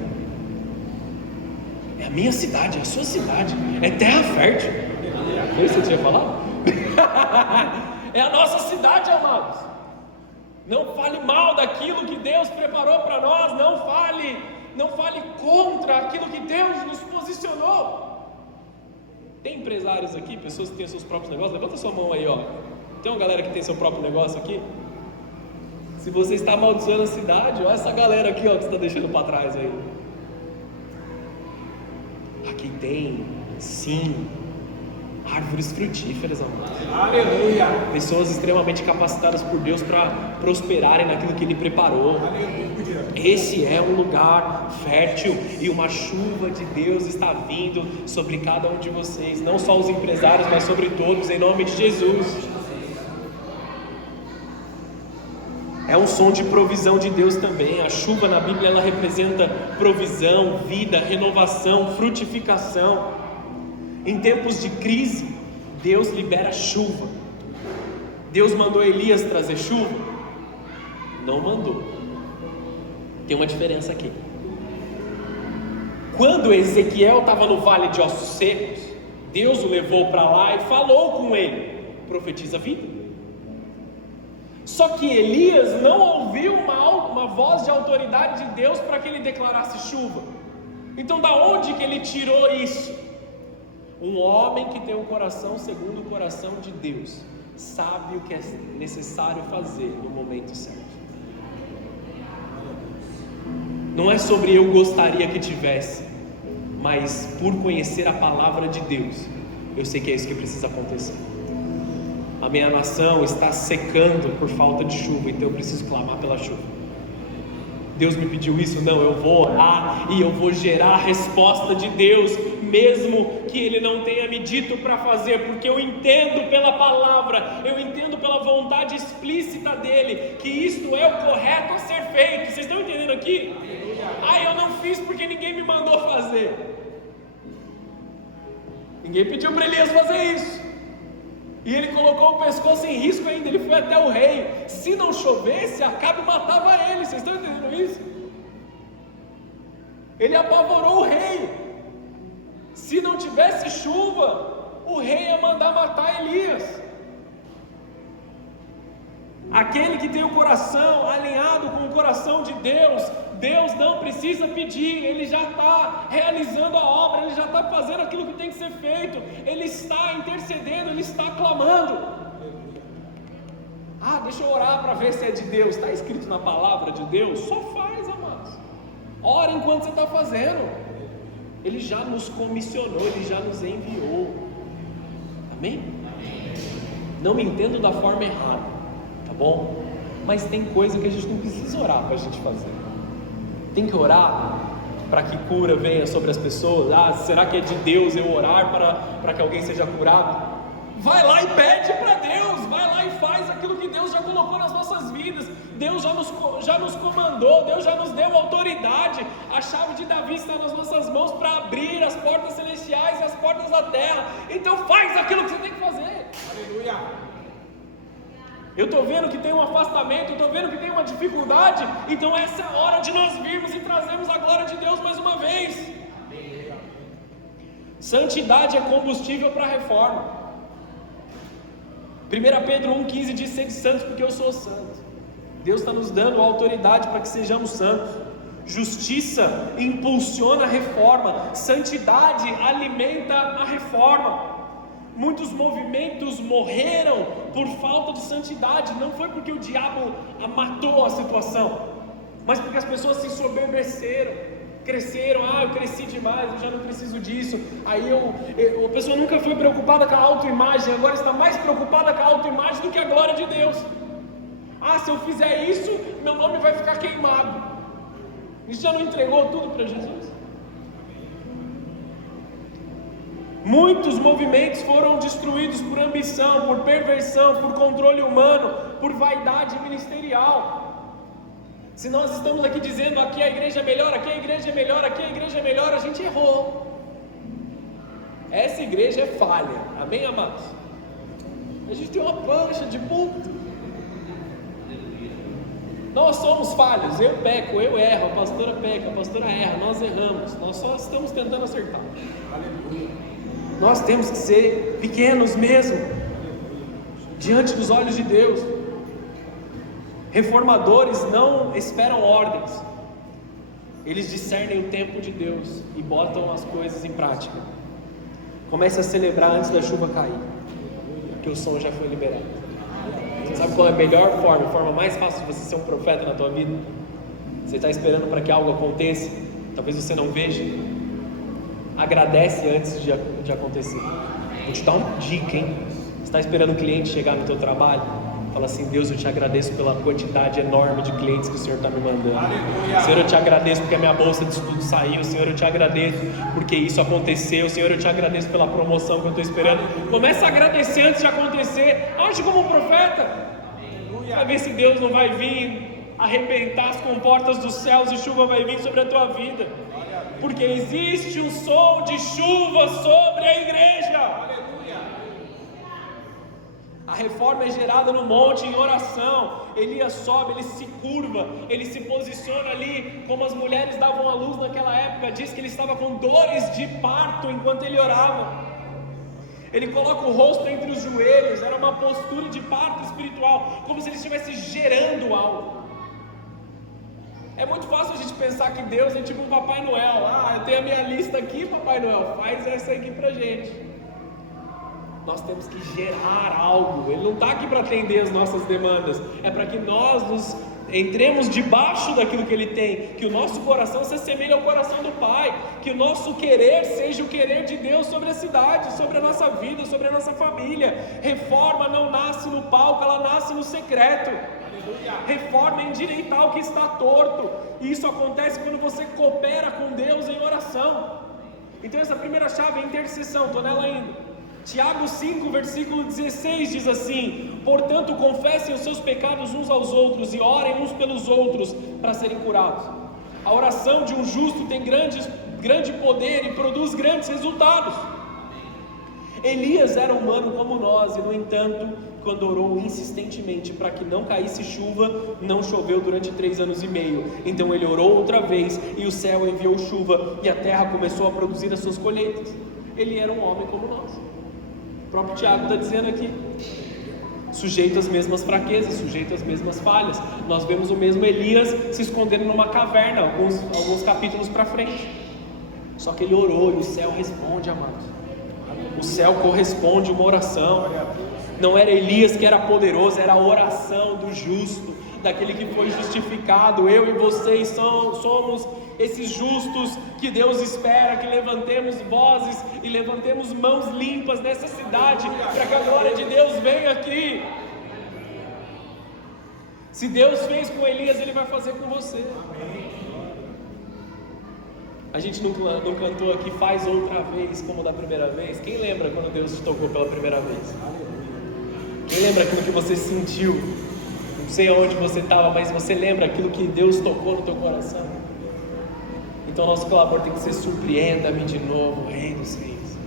É a minha cidade, é a sua cidade, é terra fértil. Foi isso que você tinha falado? É a nossa cidade, amados. Não fale mal daquilo que Deus preparou para nós, não fale contra aquilo que Deus nos posicionou. Tem empresários aqui, pessoas que têm seus próprios negócios? Levanta sua mão aí, ó. Tem uma galera que tem seu próprio negócio aqui? Se você está amaldiçoando a cidade, olha essa galera aqui, ó, que você está deixando para trás aí. Aqui tem, sim, árvores frutíferas, amados. Aleluia! Pessoas extremamente capacitadas por Deus para prosperarem naquilo que Ele preparou. Aleluia! Esse é um lugar fértil e uma chuva de Deus está vindo sobre cada um de vocês, não só os empresários, mas sobre todos, em nome de Jesus. É um som de provisão de Deus também. A chuva na Bíblia, ela representa provisão, vida, renovação, frutificação. Em tempos de crise, Deus libera chuva. Deus mandou Elias trazer chuva? Não mandou. Tem uma diferença aqui. Quando Ezequiel estava no vale de ossos secos, Deus o levou para lá e falou com ele: profetiza vida. Só que Elias não ouviu uma voz de autoridade de Deus para que ele declarasse chuva. Então da onde que ele tirou isso? Um homem que tem um coração segundo o coração de Deus sabe o que é necessário fazer no momento certo. Não é sobre eu gostaria que tivesse, mas por conhecer a palavra de Deus, eu sei que é isso que precisa acontecer. A minha nação está secando por falta de chuva, então eu preciso clamar pela chuva. Deus me pediu isso? Não, eu vou orar e eu vou gerar a resposta de Deus, mesmo que Ele não tenha me dito para fazer, porque eu entendo pela palavra, eu entendo pela vontade explícita dEle, que isto é o correto a ser feito. Vocês estão entendendo aqui? Eu não fiz porque ninguém me mandou fazer. Ninguém pediu para Elias fazer isso. E ele colocou o pescoço em risco ainda. Ele foi até o rei. Se não chovesse, Acabe matava ele. Vocês estão entendendo isso? Ele apavorou o rei. Se não tivesse chuva, o rei ia mandar matar Elias. Aquele que tem o coração alinhado com o coração de Deus, Deus não precisa pedir, Ele já está realizando a obra, Ele já está fazendo aquilo que tem que ser feito, Ele está intercedendo, Ele está clamando. Deixa eu orar para ver se é de Deus. Está escrito na palavra de Deus? Só faz, amados. Ora enquanto você está fazendo. Ele já nos comissionou, Ele já nos enviou. Amém? Não me entendo da forma errada, tá bom? Mas tem coisa que a gente não precisa orar para a gente fazer. Tem que orar para que cura venha sobre as pessoas. Será que é de Deus eu orar para que alguém seja curado? Vai lá e pede para Deus. Vai lá e faz aquilo que Deus já colocou nas nossas vidas. Deus já nos comandou. Deus já nos deu autoridade. A chave de Davi está nas nossas mãos para abrir as portas celestiais e as portas da terra. Então faz aquilo que você tem que fazer. Aleluia. Eu estou vendo que tem um afastamento, eu estou vendo que tem uma dificuldade, então essa é a hora de nós virmos e trazermos a glória de Deus mais uma vez. Santidade é combustível para a reforma. 1 Pedro 1,15 diz: sede santos porque eu sou santo. Deus está nos dando a autoridade para que sejamos santos. Justiça impulsiona a reforma, santidade alimenta a reforma. Muitos movimentos morreram por falta de santidade. Não foi porque o diabo matou a situação, mas porque as pessoas se ensoberbeceram, cresceram. Eu cresci demais, eu já não preciso disso. A pessoa nunca foi preocupada com a autoimagem, agora está mais preocupada com a autoimagem do que a glória de Deus. Se eu fizer isso, meu nome vai ficar queimado. Isso já não entregou tudo para Jesus? Muitos movimentos foram destruídos por ambição, por perversão, por controle humano, por vaidade ministerial. Se nós estamos aqui dizendo aqui a igreja é melhor, aqui a igreja é melhor, aqui a igreja é melhor, a gente errou. Essa igreja é falha, amém, amados? A gente tem uma plancha de púlpito. Nós somos falhos, eu peco, eu erro, a pastora peca, a pastora erra, nós erramos, nós só estamos tentando acertar. Aleluia. Nós temos que ser pequenos mesmo, diante dos olhos de Deus. Reformadores não esperam ordens, eles discernem o tempo de Deus e botam as coisas em prática. Comece a celebrar antes da chuva cair, porque o som já foi liberado. Sabe qual é a melhor forma, a forma mais fácil de você ser um profeta na tua vida? Você está esperando para que algo aconteça, talvez você não veja. Agradece antes de acontecer. Vou te dar uma dica, hein? Você está esperando um cliente chegar no teu trabalho? Fala assim: Deus, eu te agradeço pela quantidade enorme de clientes que o Senhor está me mandando. Aleluia. Senhor, eu te agradeço porque a minha bolsa de estudo saiu. Senhor, eu te agradeço porque isso aconteceu. Senhor, eu te agradeço pela promoção que eu estou esperando. Começa a agradecer antes de acontecer. Age como um profeta. Para ver se Deus não vai vir arrebentar as comportas dos céus e chuva vai vir sobre a tua vida. Porque existe um som de chuva sobre a igreja. Aleluia. A reforma é gerada no monte em oração. Elias sobe, ele se curva, ele se posiciona ali, como as mulheres davam à luz naquela época. Diz que ele estava com dores de parto enquanto ele orava. Ele coloca o rosto entre os joelhos, era uma postura de parto espiritual, como se ele estivesse gerando algo. É muito fácil a gente pensar que Deus é tipo um Papai Noel. Eu tenho a minha lista aqui, Papai Noel, faz essa aqui pra gente. Nós temos que gerar algo. Ele não está aqui para atender as nossas demandas, é para que nós entremos debaixo daquilo que Ele tem, que o nosso coração se assemelhe ao coração do Pai, que o nosso querer seja o querer de Deus sobre a cidade, sobre a nossa vida, sobre a nossa família. Reforma não nasce no palco, ela nasce no secreto. Reforma é endireitar o que está torto, e isso acontece quando você coopera com Deus em oração. Então essa primeira chave é intercessão, estou nela ainda. Tiago 5, versículo 16 diz assim: portanto, confessem os seus pecados uns aos outros e orem uns pelos outros para serem curados. A oração de um justo tem grande poder e produz grandes resultados. Elias era humano como nós e, no entanto, quando orou insistentemente para que não caísse chuva, não choveu durante 3 anos e meio. Então ele orou outra vez e o céu enviou chuva e a terra começou a produzir as suas colheitas. Ele era um homem como nós. O próprio Tiago está dizendo aqui, sujeito às mesmas fraquezas, sujeito às mesmas falhas. Nós vemos o mesmo Elias se escondendo numa caverna, alguns capítulos para frente. Só que ele orou e o céu responde, amados. O céu corresponde uma oração. Não era Elias que era poderoso, era a oração do justo, daquele que foi justificado. Eu e vocês somos esses justos que Deus espera que levantemos vozes e levantemos mãos limpas nessa cidade, para que a glória de Deus venha aqui. Se Deus fez com Elias, Ele vai fazer com você. A gente não cantou aqui faz outra vez como da primeira vez. Quem lembra quando Deus te tocou pela primeira vez? Quem lembra aquilo que você sentiu? Não sei aonde você estava, mas você lembra aquilo que Deus tocou no teu coração? Então nosso clamor tem que ser: surpreenda-me de novo, Rei dos Reis.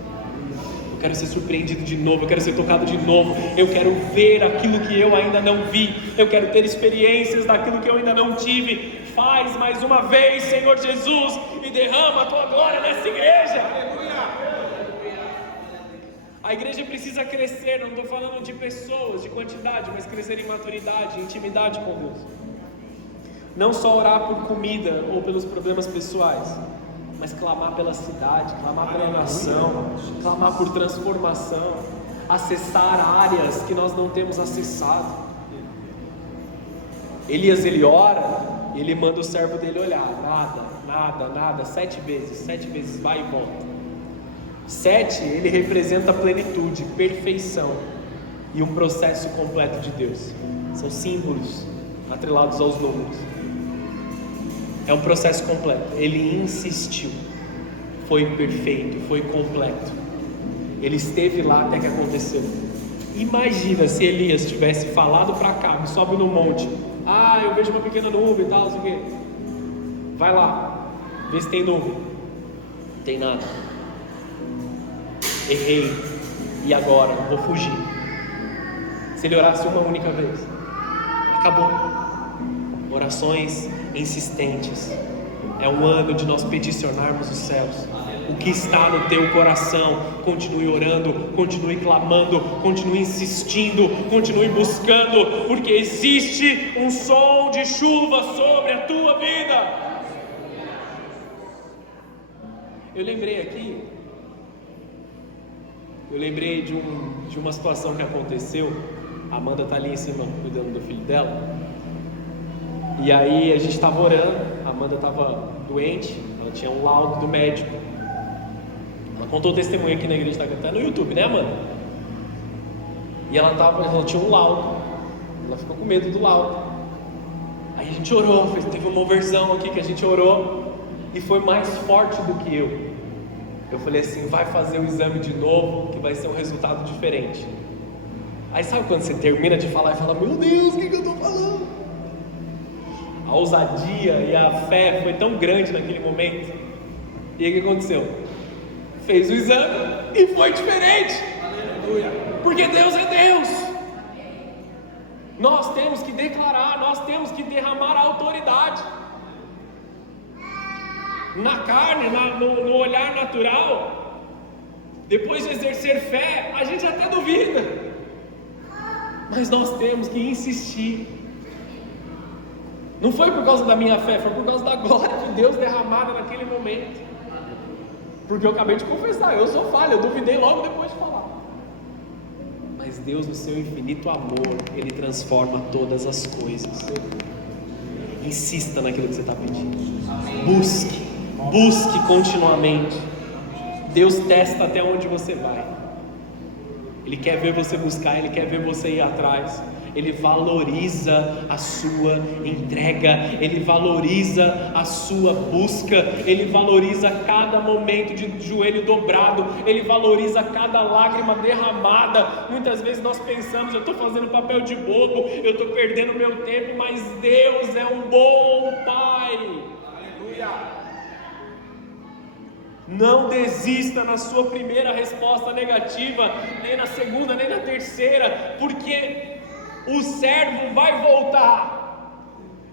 Eu quero ser surpreendido de novo, eu quero ser tocado de novo, eu quero ver aquilo que eu ainda não vi, eu quero ter experiências daquilo que eu ainda não tive. Faz mais uma vez, Senhor Jesus, e derrama a tua glória nessa igreja. A igreja precisa crescer, não estou falando de pessoas, de quantidade, mas crescer em maturidade, em intimidade com Deus. Não só orar por comida ou pelos problemas pessoais, mas clamar pela cidade, clamar pela nação, clamar por transformação, acessar áreas que nós não temos acessado. Elias, ele ora, e ele manda o servo dele olhar, nada, 7 vezes, vai e volta. 7, ele representa a plenitude, perfeição e um processo completo de Deus. São símbolos atrelados aos números. É um processo completo. Ele insistiu, foi perfeito, foi completo. Ele esteve lá até que aconteceu. Imagina se Elias tivesse falado para cá, me sobe no monte. Eu vejo uma pequena nuvem e tal, não sei o quê. Vai lá, vê se tem nuvem. Não tem nada. Errei, e agora? Vou fugir. Se ele orasse uma única vez, acabou. Orações insistentes. É um ano de nós peticionarmos os céus. O que está no teu coração, continue orando, continue clamando, continue insistindo, continue buscando, porque existe um som de chuva sobre a tua vida. Eu lembrei de uma situação que aconteceu. A Amanda está ali em cima cuidando do filho dela. E aí a gente estava orando, a Amanda estava doente, ela tinha um laudo do médico. Ela contou o testemunho aqui na igreja, está no YouTube, né, Amanda? E ela tinha um laudo, ela ficou com medo do laudo. Aí a gente orou, teve uma versão aqui que a gente orou, e foi mais forte do que eu. Eu falei assim: vai fazer o exame de novo, que vai ser um resultado diferente. Aí sabe quando você termina de falar e fala: meu Deus, o que eu estou falando? A ousadia e a fé foi tão grande naquele momento. E aí o que aconteceu? Fez o exame e foi diferente. Aleluia. Porque Deus é Deus. Nós temos que declarar, nós temos que derramar a autoridade. Na carne, no olhar natural, depois de exercer fé, a gente até duvida, mas nós temos que insistir. Não foi por causa da minha fé, foi por causa da glória de Deus derramada naquele momento. Porque eu acabei de confessar, eu sou falho, eu duvidei logo depois de falar. Mas Deus, no seu infinito amor, Ele transforma todas as coisas. Insista naquilo que você está pedindo. Busque continuamente. Deus testa até onde você vai. Ele quer ver você buscar, Ele quer ver você ir atrás. Ele valoriza a sua entrega, Ele valoriza a sua busca, Ele valoriza cada momento de joelho dobrado, Ele valoriza cada lágrima derramada. Muitas vezes nós pensamos: eu estou fazendo papel de bobo, eu estou perdendo meu tempo, mas Deus é um bom Pai. Aleluia! Não desista na sua primeira resposta negativa, nem na segunda, nem na terceira, porque o servo vai voltar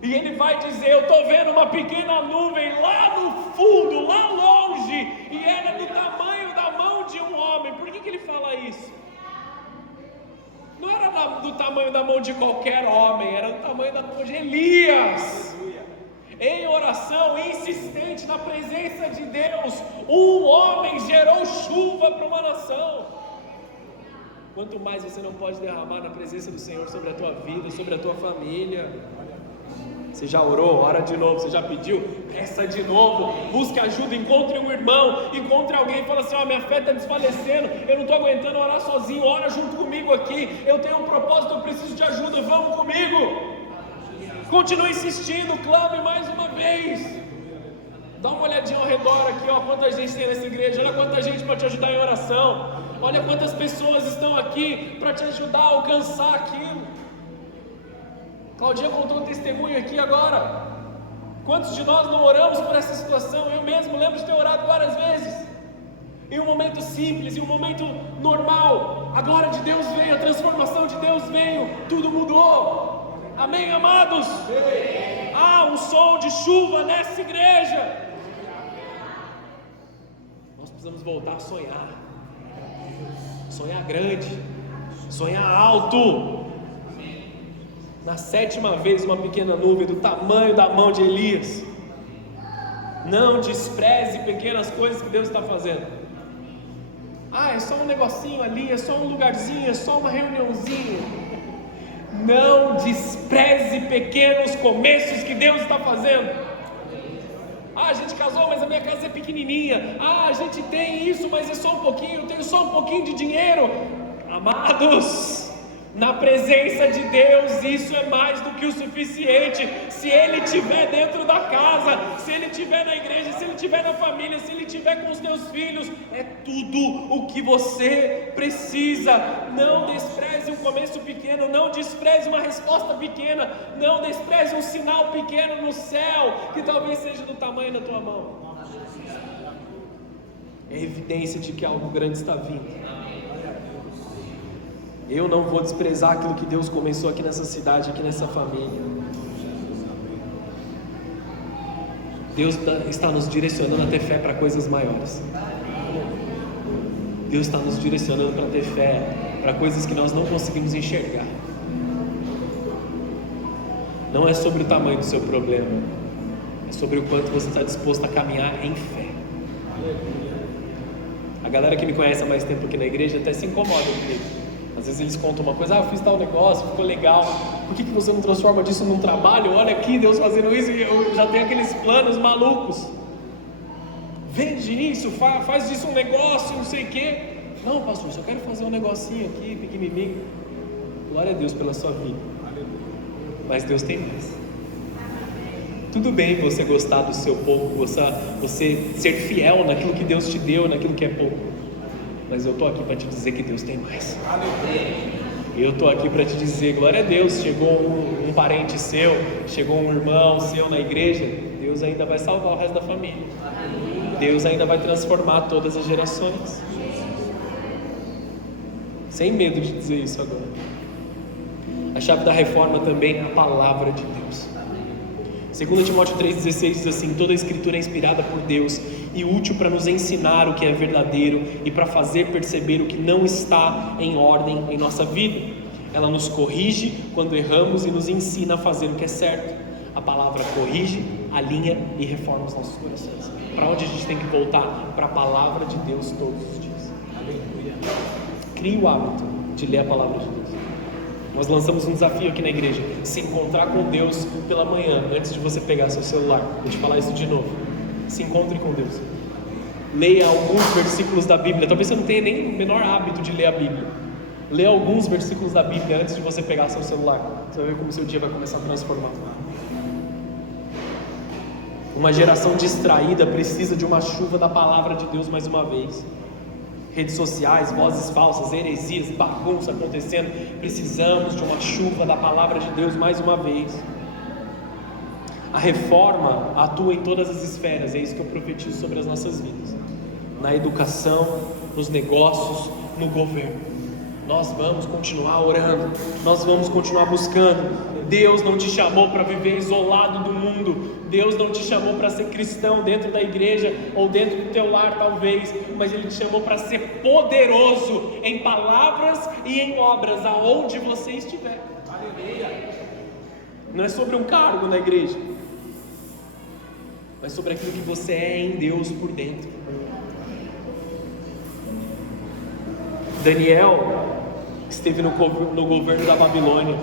e ele vai dizer: eu estou vendo uma pequena nuvem lá no fundo, lá longe, e ela é do tamanho da mão de um homem. Por que ele fala isso? Não era do tamanho da mão de qualquer homem, era do tamanho da mão de Elias. Em oração insistente na presença de Deus, um homem gerou chuva para uma nação. Quanto mais você não pode derramar na presença do Senhor sobre a tua vida, sobre a tua família. Você já orou? Ora de novo. Você já pediu? Peça de novo. Busque ajuda, encontre um irmão, encontre alguém e fala assim: minha fé está desfalecendo, eu não estou aguentando orar sozinho, ora junto comigo aqui, eu tenho um propósito, eu preciso de ajuda, vamos comigo. Continue insistindo, clame mais uma vez. Dá uma olhadinha ao redor aqui, quanta gente tem nessa igreja. Olha quanta gente para te ajudar em oração. Olha quantas pessoas estão aqui para te ajudar a alcançar aquilo. Claudinha contou um testemunho aqui agora. Quantos de nós não oramos por essa situação? Eu mesmo lembro de ter orado várias vezes. Em um momento simples, em um momento normal, a glória de Deus veio, a transformação de Deus veio, tudo mudou. Amém, amados? Há um som de chuva nessa igreja. Nós precisamos voltar a sonhar. Sonhar grande, sonhar alto. Na 7ª vez, uma pequena nuvem do tamanho da mão de Elias. Não despreze pequenas coisas que Deus está fazendo. É só um negocinho ali, é só um lugarzinho, é só uma reuniãozinha. Não despreze pequenos começos que Deus está fazendo. A gente casou, mas a minha casa é pequenininha. A gente tem isso, mas é só um pouquinho. Eu tenho só um pouquinho de dinheiro. Amados, na presença de Deus, isso é mais do que o suficiente. Se Ele estiver dentro da casa, se Ele estiver na igreja, se Ele estiver na família, se Ele estiver com os teus filhos, é tudo o que você precisa. Não despreze um começo pequeno, não despreze uma resposta pequena, não despreze um sinal pequeno no céu, que talvez seja do tamanho da tua mão. É evidência de que algo grande está vindo. Eu não vou desprezar aquilo que Deus começou aqui nessa cidade, aqui nessa família. Deus está nos direcionando a ter fé para coisas maiores. Deus está nos direcionando para ter fé para coisas que nós não conseguimos enxergar. Não é sobre o tamanho do seu problema, é sobre o quanto você está disposto a caminhar em fé. A galera que me conhece há mais tempo aqui na igreja até se incomoda comigo. Às vezes eles contam uma coisa: eu fiz tal negócio, ficou legal, por que você não transforma disso num trabalho? Olha aqui, Deus fazendo isso, e eu já tenho aqueles planos malucos. Vende isso, faz disso um negócio, não sei o quê. Não, pastor, só quero fazer um negocinho aqui, pequenininho. Glória a Deus pela sua vida. Mas Deus tem mais. Tudo bem você gostar do seu pouco, você ser fiel naquilo que Deus te deu, naquilo que é pouco. Mas eu estou aqui para te dizer que Deus tem mais. Eu estou aqui para te dizer: glória a Deus, chegou um parente seu, chegou um irmão seu na igreja, Deus ainda vai salvar o resto da família. Deus ainda vai transformar todas as gerações. Sem medo de dizer isso agora. A chave da reforma também é a palavra de Deus. 2 Timóteo 3,16 diz assim: toda a escritura é inspirada por Deus e útil para nos ensinar o que é verdadeiro e para fazer perceber o que não está em ordem em nossa vida. Ela nos corrige quando erramos e nos ensina a fazer o que é certo. A palavra corrige, alinha e reforma os nossos corações. Para onde a gente tem que voltar? Para a palavra de Deus todos os dias. Crie o hábito de ler a palavra de Deus. Nós lançamos um desafio aqui na igreja: se encontrar com Deus pela manhã, antes de você pegar seu celular. Vou te falar isso de novo. Se encontre com Deus. Leia alguns versículos da Bíblia. Talvez você não tenha nem o menor hábito de ler a Bíblia. Lê alguns versículos da Bíblia antes de você pegar seu celular. Você vai ver como seu dia vai começar a transformar. Uma geração distraída precisa de uma chuva da palavra de Deus mais uma vez. Redes sociais, vozes falsas, heresias, bagunça acontecendo. Precisamos de uma chuva da palavra de Deus mais uma vez. A reforma atua em todas as esferas, é isso que eu profetizo sobre as nossas vidas. Na educação, nos negócios, no governo. Nós vamos continuar orando, nós vamos continuar buscando. Deus não te chamou para viver isolado do mundo. Deus não te chamou para ser cristão dentro da igreja ou dentro do teu lar talvez, mas Ele te chamou para ser poderoso em palavras e em obras aonde você estiver. Aleluia. Não é sobre um cargo na igreja, mas sobre aquilo que você é em Deus por dentro. Daniel esteve no governo da Babilônia.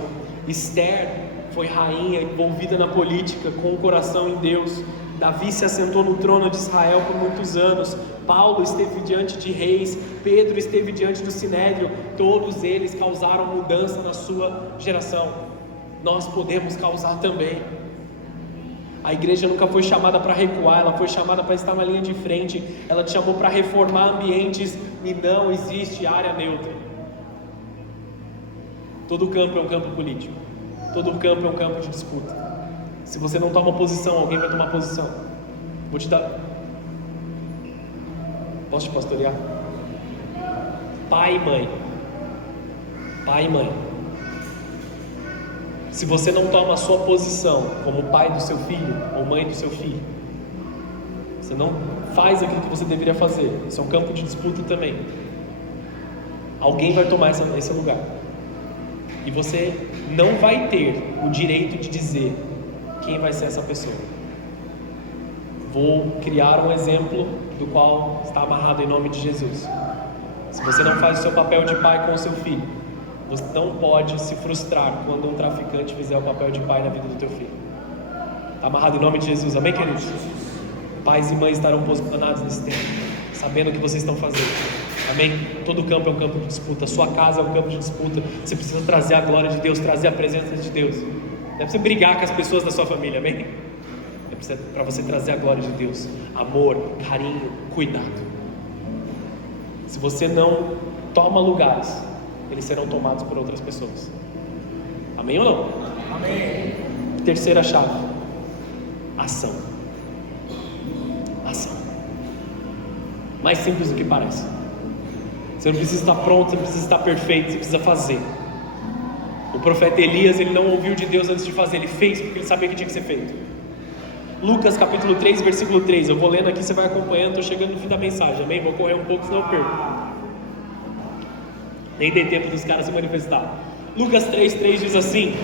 Esther foi rainha envolvida na política com o coração em Deus. Davi se assentou no trono de Israel por muitos anos. Paulo esteve diante de reis. Pedro esteve diante do Sinédrio. Todos eles causaram mudança na sua geração. Nós podemos causar também. A igreja nunca foi chamada para recuar, ela foi chamada para estar na linha de frente. Ela te chamou para reformar ambientes e não existe área neutra. Todo campo é um campo político. Todo campo é um campo de disputa. Se você não toma posição, alguém vai tomar posição. Vou te dar. Posso te pastorear? Pai e mãe. Pai e mãe. Se você não toma a sua posição como pai do seu filho ou mãe do seu filho, você não faz aquilo que você deveria fazer. Isso é um campo de disputa também. Alguém vai tomar esse lugar. E você não vai ter o direito de dizer quem vai ser essa pessoa. Vou criar um exemplo do qual está amarrado em nome de Jesus. Se você não faz o seu papel de pai com o seu filho, você não pode se frustrar quando um traficante fizer o papel de pai na vida do teu filho. Está amarrado em nome de Jesus, amém, queridos? Pais e mães estarão posicionados nesse tempo, sabendo o que vocês estão fazendo. Amém? Todo campo é um campo de disputa. Sua casa é um campo de disputa. Você precisa trazer a glória de Deus, trazer a presença de Deus. Não é para você brigar com as pessoas da sua família, amém? É para você trazer a glória de Deus. Amor, carinho, cuidado. Se você não toma lugares, eles serão tomados por outras pessoas. Amém ou não? Amém. Terceira chave: ação. Ação. Mais simples do que parece. Você não precisa estar pronto, você não precisa estar perfeito, você precisa fazer. O profeta Elias, ele não ouviu de Deus antes de fazer, ele fez porque ele sabia que tinha que ser feito. Lucas capítulo 3, versículo 3, eu vou lendo aqui, você vai acompanhando, estou chegando no fim da mensagem, amém? Vou correr um pouco, senão eu perco. Nem dei tempo dos caras se manifestar. Lucas 3 diz assim: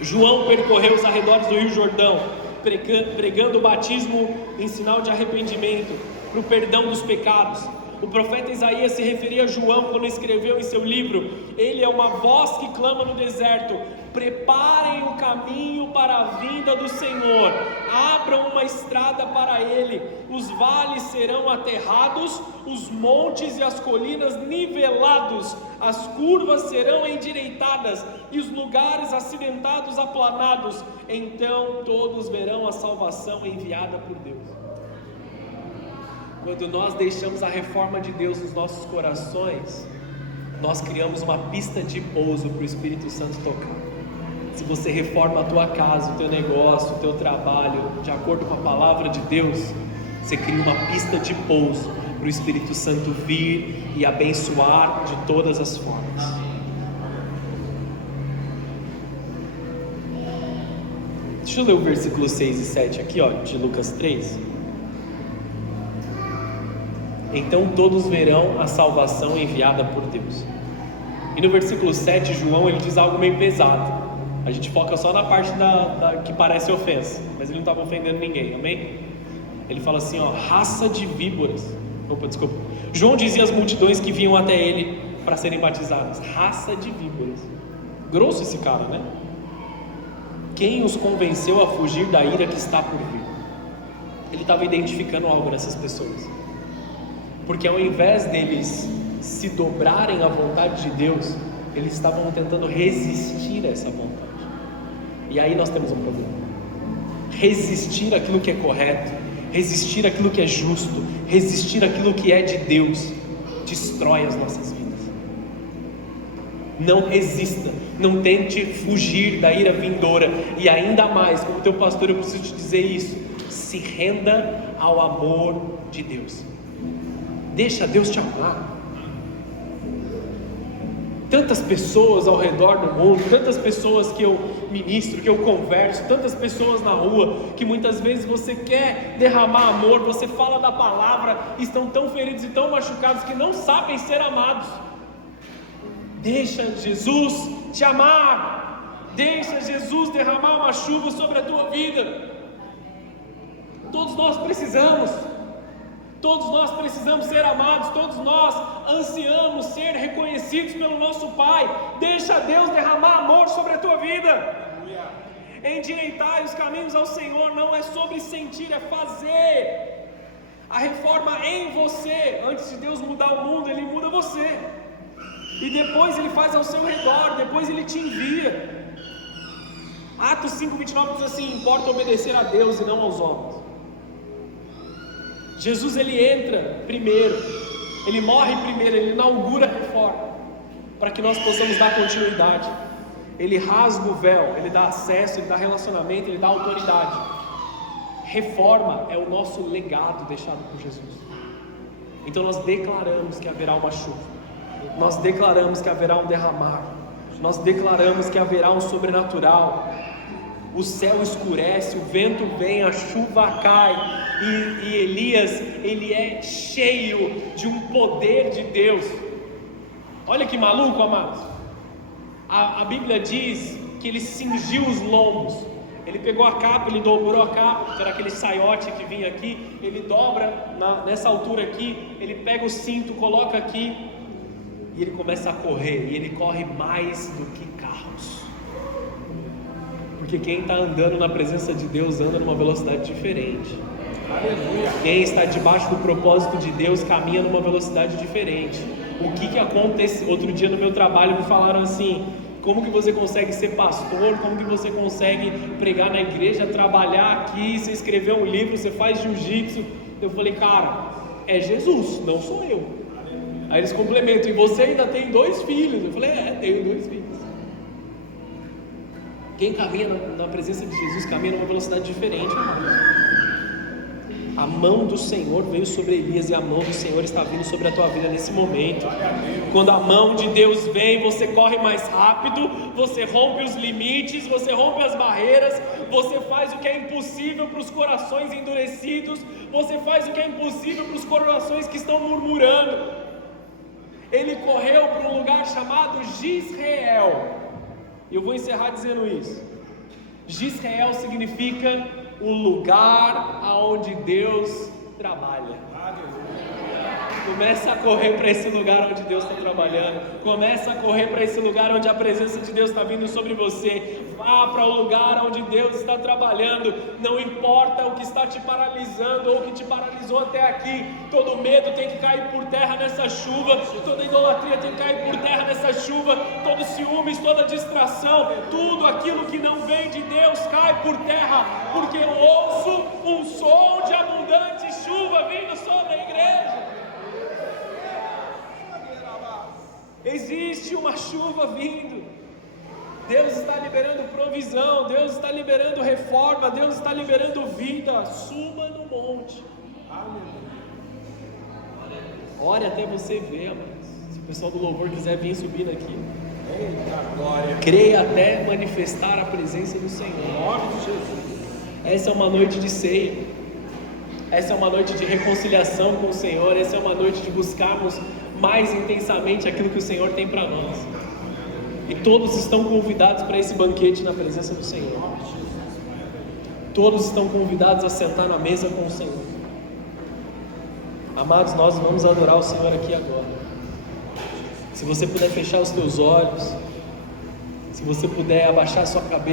João percorreu os arredores do rio Jordão, pregando o batismo em sinal de arrependimento, para o perdão dos pecados. O profeta Isaías se referia a João quando escreveu em seu livro: ele é uma voz que clama no deserto, preparem o caminho para a vinda do Senhor, abram uma estrada para ele, os vales serão aterrados, os montes e as colinas nivelados, as curvas serão endireitadas e os lugares acidentados aplanados, então todos verão a salvação enviada por Deus. Quando nós deixamos a reforma de Deus nos nossos corações, nós criamos uma pista de pouso para o Espírito Santo tocar. Se você reforma a tua casa, o teu negócio, o teu trabalho, de acordo com a palavra de Deus, você cria uma pista de pouso para o Espírito Santo vir e abençoar de todas as formas. Deixa eu ler o versículo 6 e 7 aqui, de Lucas 3. Então todos verão a salvação enviada por Deus. E no versículo 7, João, ele diz algo meio pesado. A gente foca só na parte que parece ofensa, mas ele não estava ofendendo ninguém, amém? Ele fala assim, raça de víboras. Desculpa. João dizia às multidões que vinham até ele para serem batizadas: raça de víboras. Grosso esse cara, né? Quem os convenceu a fugir da ira que está por vir? Ele estava identificando algo nessas pessoas. Porque ao invés deles se dobrarem à vontade de Deus, eles estavam tentando resistir a essa vontade. E aí nós temos um problema. Resistir àquilo que é correto, resistir àquilo que é justo, resistir àquilo que é de Deus, destrói as nossas vidas. Não resista, não tente fugir da ira vindoura. E ainda mais, como teu pastor, eu preciso te dizer isso: se renda ao amor de Deus. Deixa Deus te amar. Tantas pessoas ao redor do mundo, tantas pessoas que eu ministro, que eu converso, tantas pessoas na rua, que muitas vezes você quer derramar amor, você fala da palavra, estão tão feridos e tão machucados que não sabem ser amados. Deixa Jesus te amar, deixa Jesus derramar uma chuva sobre a tua vida. Todos nós precisamos ser amados, todos nós ansiamos ser reconhecidos pelo nosso Pai. Deixa Deus derramar amor sobre a tua vida. Endireitai os caminhos ao Senhor, não é sobre sentir, é fazer. A reforma em você. Antes de Deus mudar o mundo, Ele muda você, e depois Ele faz ao seu redor, depois Ele te envia. Atos 5:29 diz assim: importa obedecer a Deus e não aos homens. Jesus, Ele entra primeiro, Ele morre primeiro, Ele inaugura a reforma, para que nós possamos dar continuidade. Ele rasga o véu, Ele dá acesso, Ele dá relacionamento, Ele dá autoridade. Reforma é o nosso legado deixado por Jesus. Então nós declaramos que haverá uma chuva, nós declaramos que haverá um derramar, nós declaramos que haverá um sobrenatural. O céu escurece, o vento vem, a chuva cai, e Elias, ele é cheio de um poder de Deus. Olha que maluco, amados. A Bíblia diz que ele cingiu os lombos. Ele pegou a capa, ele dobrou a capa, que era aquele saiote que vinha aqui. Ele dobra nessa altura aqui, ele pega o cinto, coloca aqui, e ele começa a correr. E ele corre mais do que carros, porque quem está andando na presença de Deus anda numa velocidade diferente. Aleluia. Quem está debaixo do propósito de Deus caminha numa velocidade diferente. O que acontece? Outro dia no meu trabalho me falaram assim: como que você consegue ser pastor? Como que você consegue pregar na igreja, trabalhar aqui, você escreveu um livro, você faz jiu-jitsu? Eu falei: cara, é Jesus, não sou eu. Aí eles complementam: e você ainda tem 2 filhos? Eu falei: tenho 2 filhos. Quem caminha na presença de Jesus caminha numa velocidade diferente, irmãos. A mão do Senhor veio sobre Elias, e a mão do Senhor está vindo sobre a tua vida nesse momento. Quando a mão de Deus vem, você corre mais rápido, você rompe os limites, você rompe as barreiras, você faz o que é impossível para os corações endurecidos, você faz o que é impossível para os corações que estão murmurando. Ele correu para um lugar chamado Gisrael. E eu vou encerrar dizendo isso. Gisrael significa o lugar aonde Deus trabalha. Começa a correr para esse lugar onde Deus está trabalhando. Começa a correr para esse lugar onde a presença de Deus está vindo sobre você. Vá para o lugar onde Deus está trabalhando. Não importa o que está te paralisando ou o que te paralisou até aqui. Todo medo tem que cair por terra nessa chuva. Toda idolatria tem que cair por terra nessa chuva. Todo ciúmes, toda distração, tudo aquilo que não vem de Deus cai por terra. Porque eu ouço um som de abundante chuva vindo sobre a igreja. Existe uma chuva vindo. Deus está liberando provisão, Deus está liberando reforma, Deus está liberando vida. Suba no monte. Ore até você ver, amados. Se o pessoal do louvor quiser vir subindo aqui. Creia até manifestar a presença do Senhor. Essa é uma noite de ceia. Essa é uma noite de reconciliação com o Senhor. Essa é uma noite de buscarmos mais intensamente aquilo que o Senhor tem para nós. E todos estão convidados para esse banquete na presença do Senhor. Todos estão convidados a sentar na mesa com o Senhor. Amados, nós vamos adorar o Senhor aqui agora. Se você puder fechar os teus olhos, se você puder abaixar a sua cabeça.